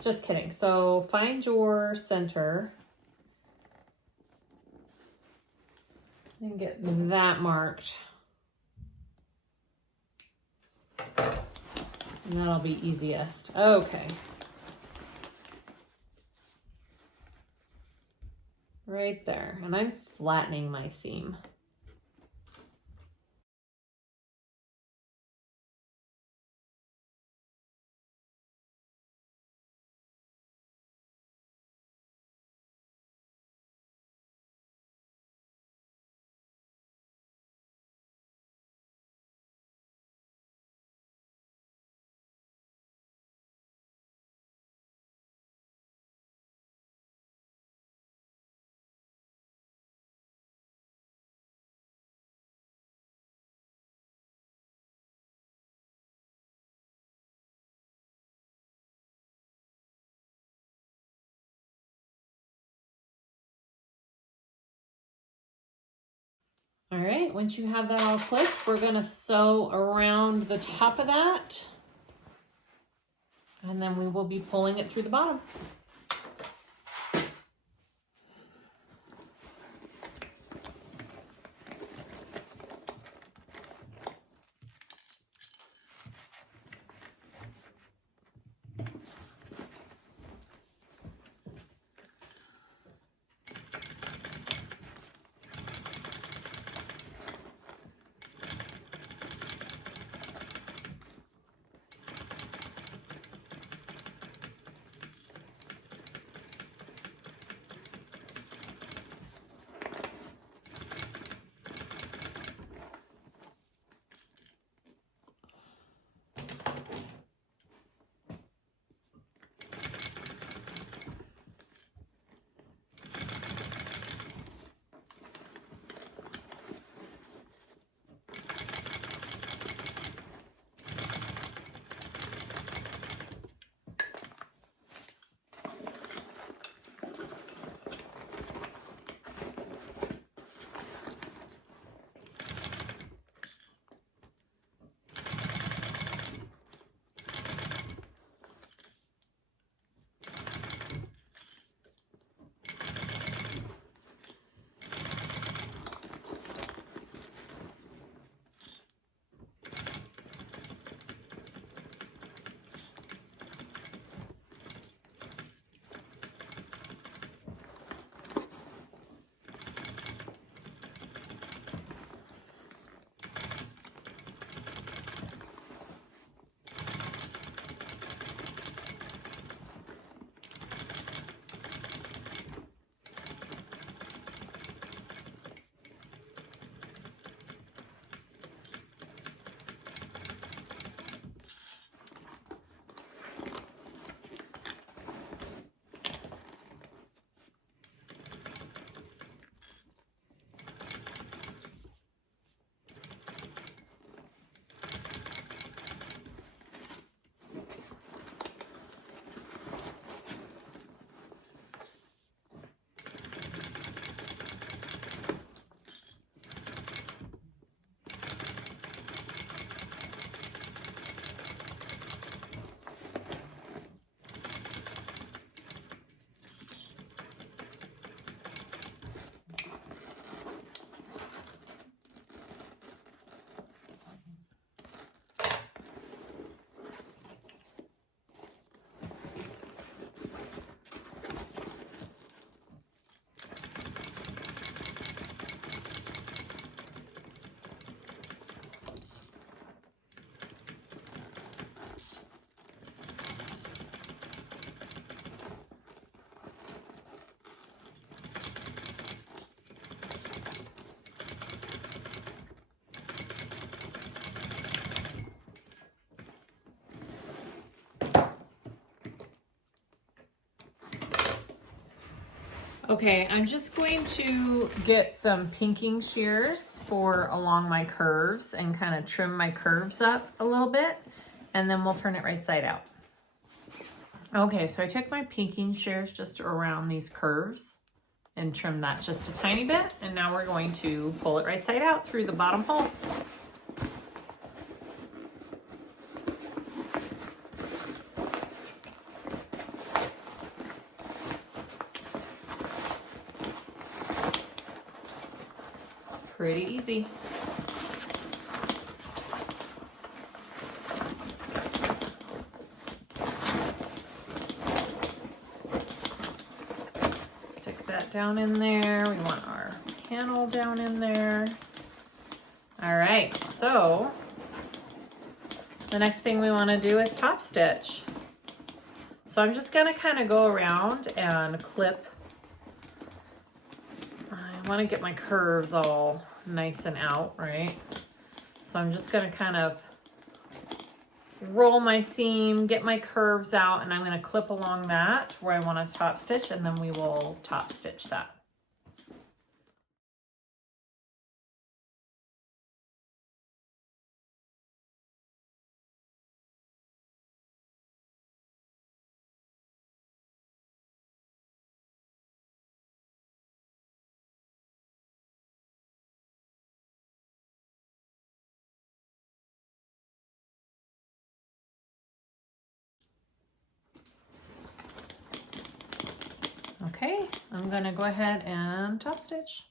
Just kidding. So find your center and get that marked. And that'll be easiest. Okay. Right there. And I'm flattening my seam. All right, once you have that all clipped, we're gonna sew around the top of that, and then we will be pulling it through the bottom. Okay, I'm just going to get some pinking shears for along my curves and kind of trim my curves up a little bit, and then we'll turn it right side out. Okay, so I took my pinking shears just around these curves and trim that just a tiny bit, and now we're going to pull it right side out through the bottom hole. Pretty easy. Stick that down in there. We want our panel down in there. All right, so the next thing we want to do is top stitch. So I'm just going to kind of go around and clip. I want to get my curves all nice and out, right? So I'm just going to kind of roll my seam, get my curves out, and I'm going to clip along that where I want to top stitch, and then we will top stitch that. Okay, I'm going to go ahead and top stitch.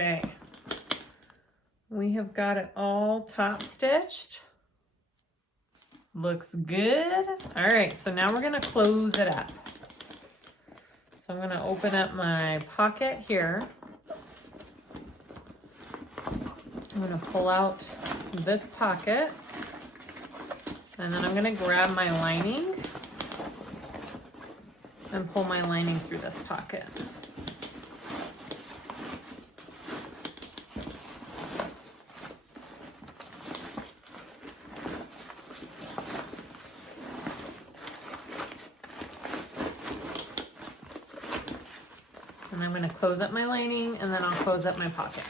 Okay. We have got it all top stitched. Looks good. All right, so now we're gonna close it up. So I'm gonna open up my pocket here. I'm gonna pull out this pocket, and then I'm gonna grab my lining and pull my lining through this pocket. And I'm going to close up my lining, and then I'll close up my pocket.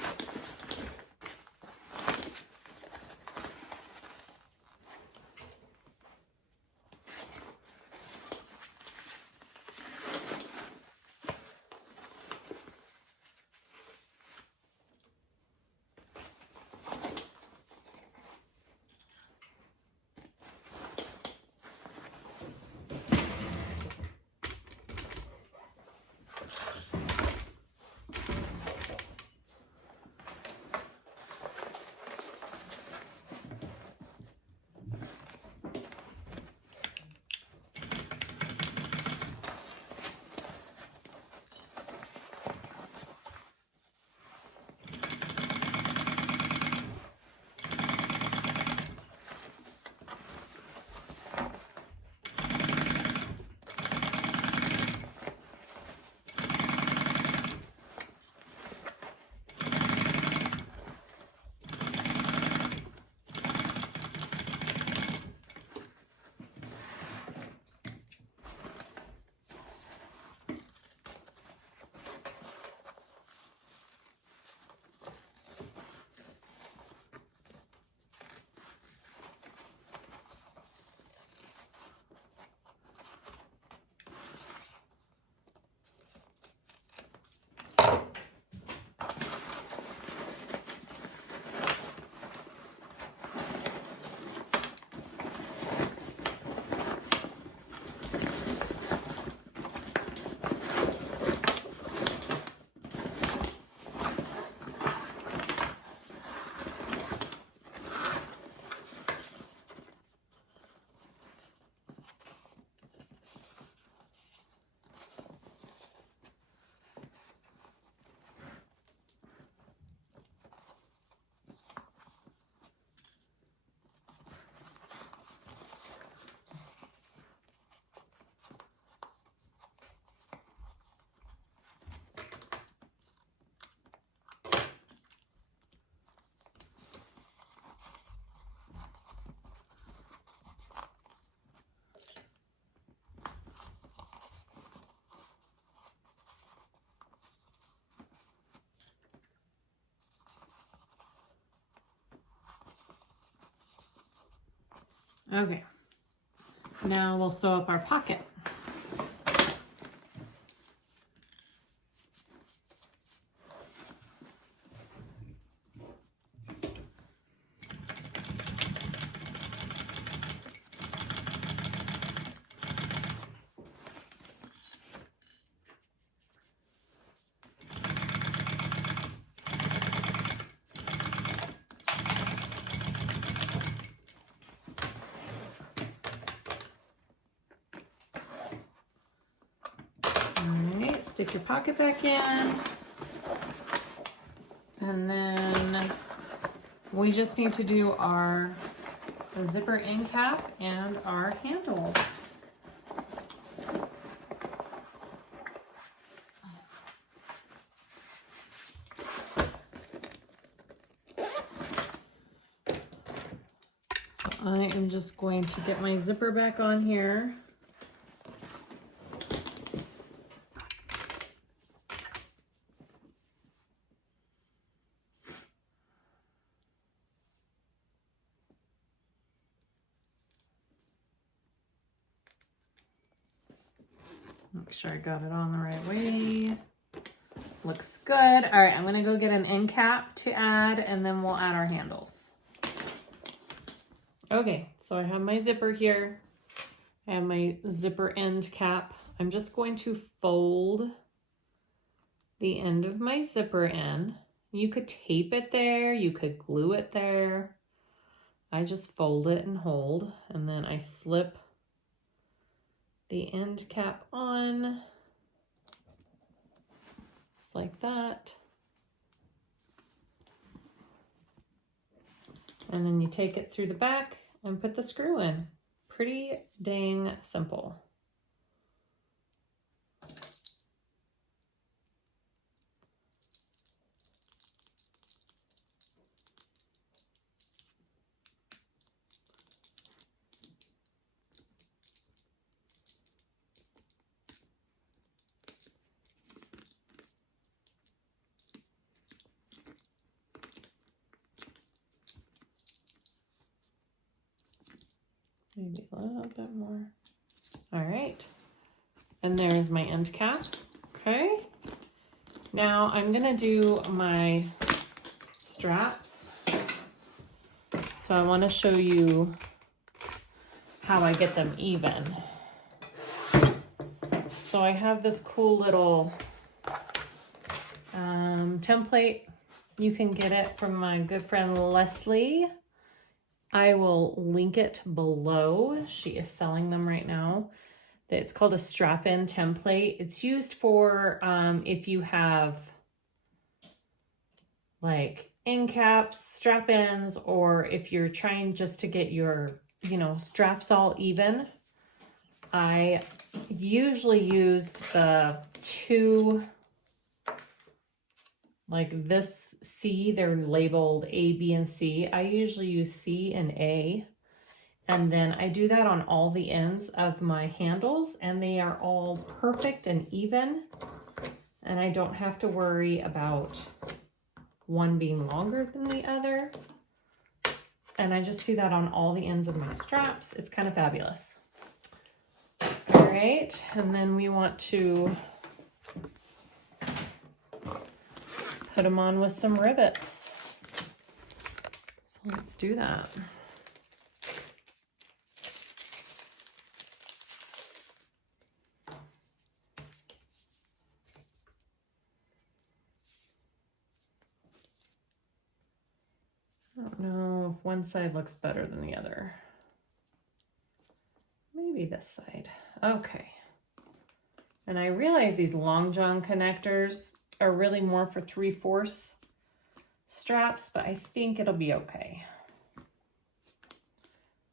Okay, now we'll sew up our pocket. Alright, stick your pocket back in. And then we just need to do our zipper end cap and our handles. So I am just going to get my zipper back on here. Make sure I got it on the right way. Looks good. All right, I'm gonna go get an end cap to add, and then we'll add our handles. Okay, so I have my zipper here. I have my zipper end cap. I'm just going to fold the end of my zipper in You could tape it there, you could glue it there. I just fold it and hold, and then I slip the end cap on, just like that. And then you take it through the back and put the screw in. Pretty dang simple. Maybe a little bit more. All right. And there's my end cap. Okay. Now I'm gonna do my straps. So I want to show you how I get them even. So I have this cool little template. You can get it from my good friend Leslie. I will link it below. She is selling them right now. It's called a strap-in template. It's used for if you have like end caps, strap-ins, or if you're trying just to get your, straps all even. I usually used the two, like this C, they're labeled A, B, and C. I usually use C and A. And then I do that on all the ends of my handles, and they are all perfect and even. And I don't have to worry about one being longer than the other. And I just do that on all the ends of my straps. It's kind of fabulous. All right, and then we want to put them on with some rivets. So let's do that. I don't know if one side looks better than the other. Maybe this side. Okay. And I realize these long john connectors are really more for 3/4 straps, but I think it'll be okay.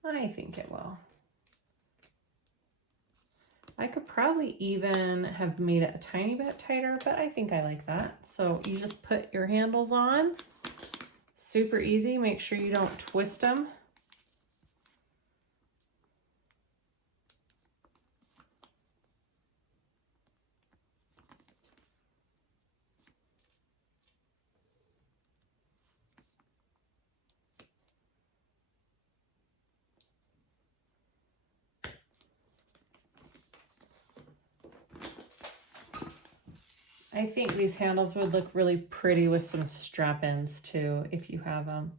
I think it will. I could probably even have made it a tiny bit tighter, but I think I like that. So you just put your handles on. Super easy. Make sure you don't twist them. I think these handles would look really pretty with some strap-ins too, if you have them.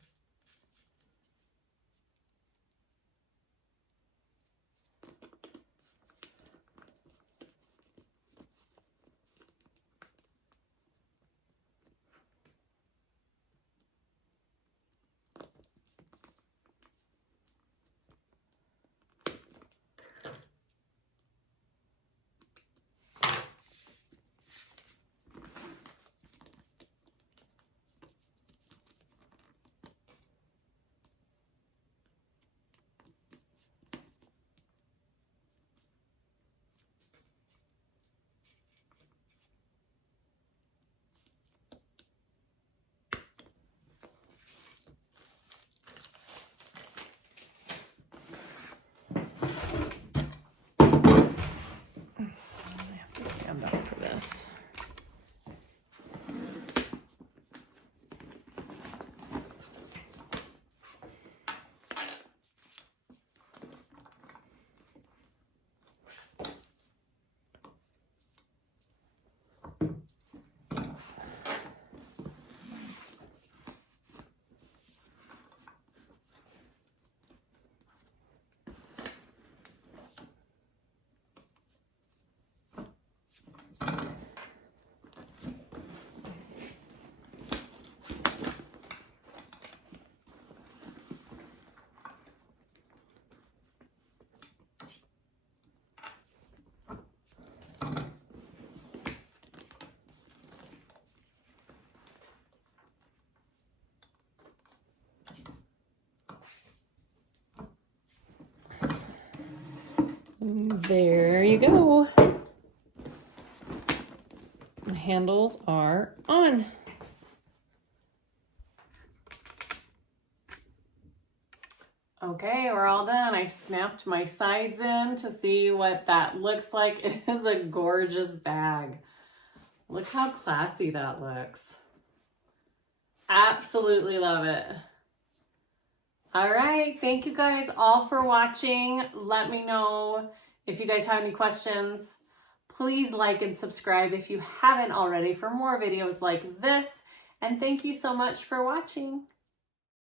There you go. The handles are on. Okay, we're all done. I snapped my sides in to see what that looks like. It is a gorgeous bag. Look how classy that looks. Absolutely love it. All right, thank you guys all for watching. Let me know if you guys have any questions. Please like and subscribe if you haven't already for more videos like this. And thank you so much for watching.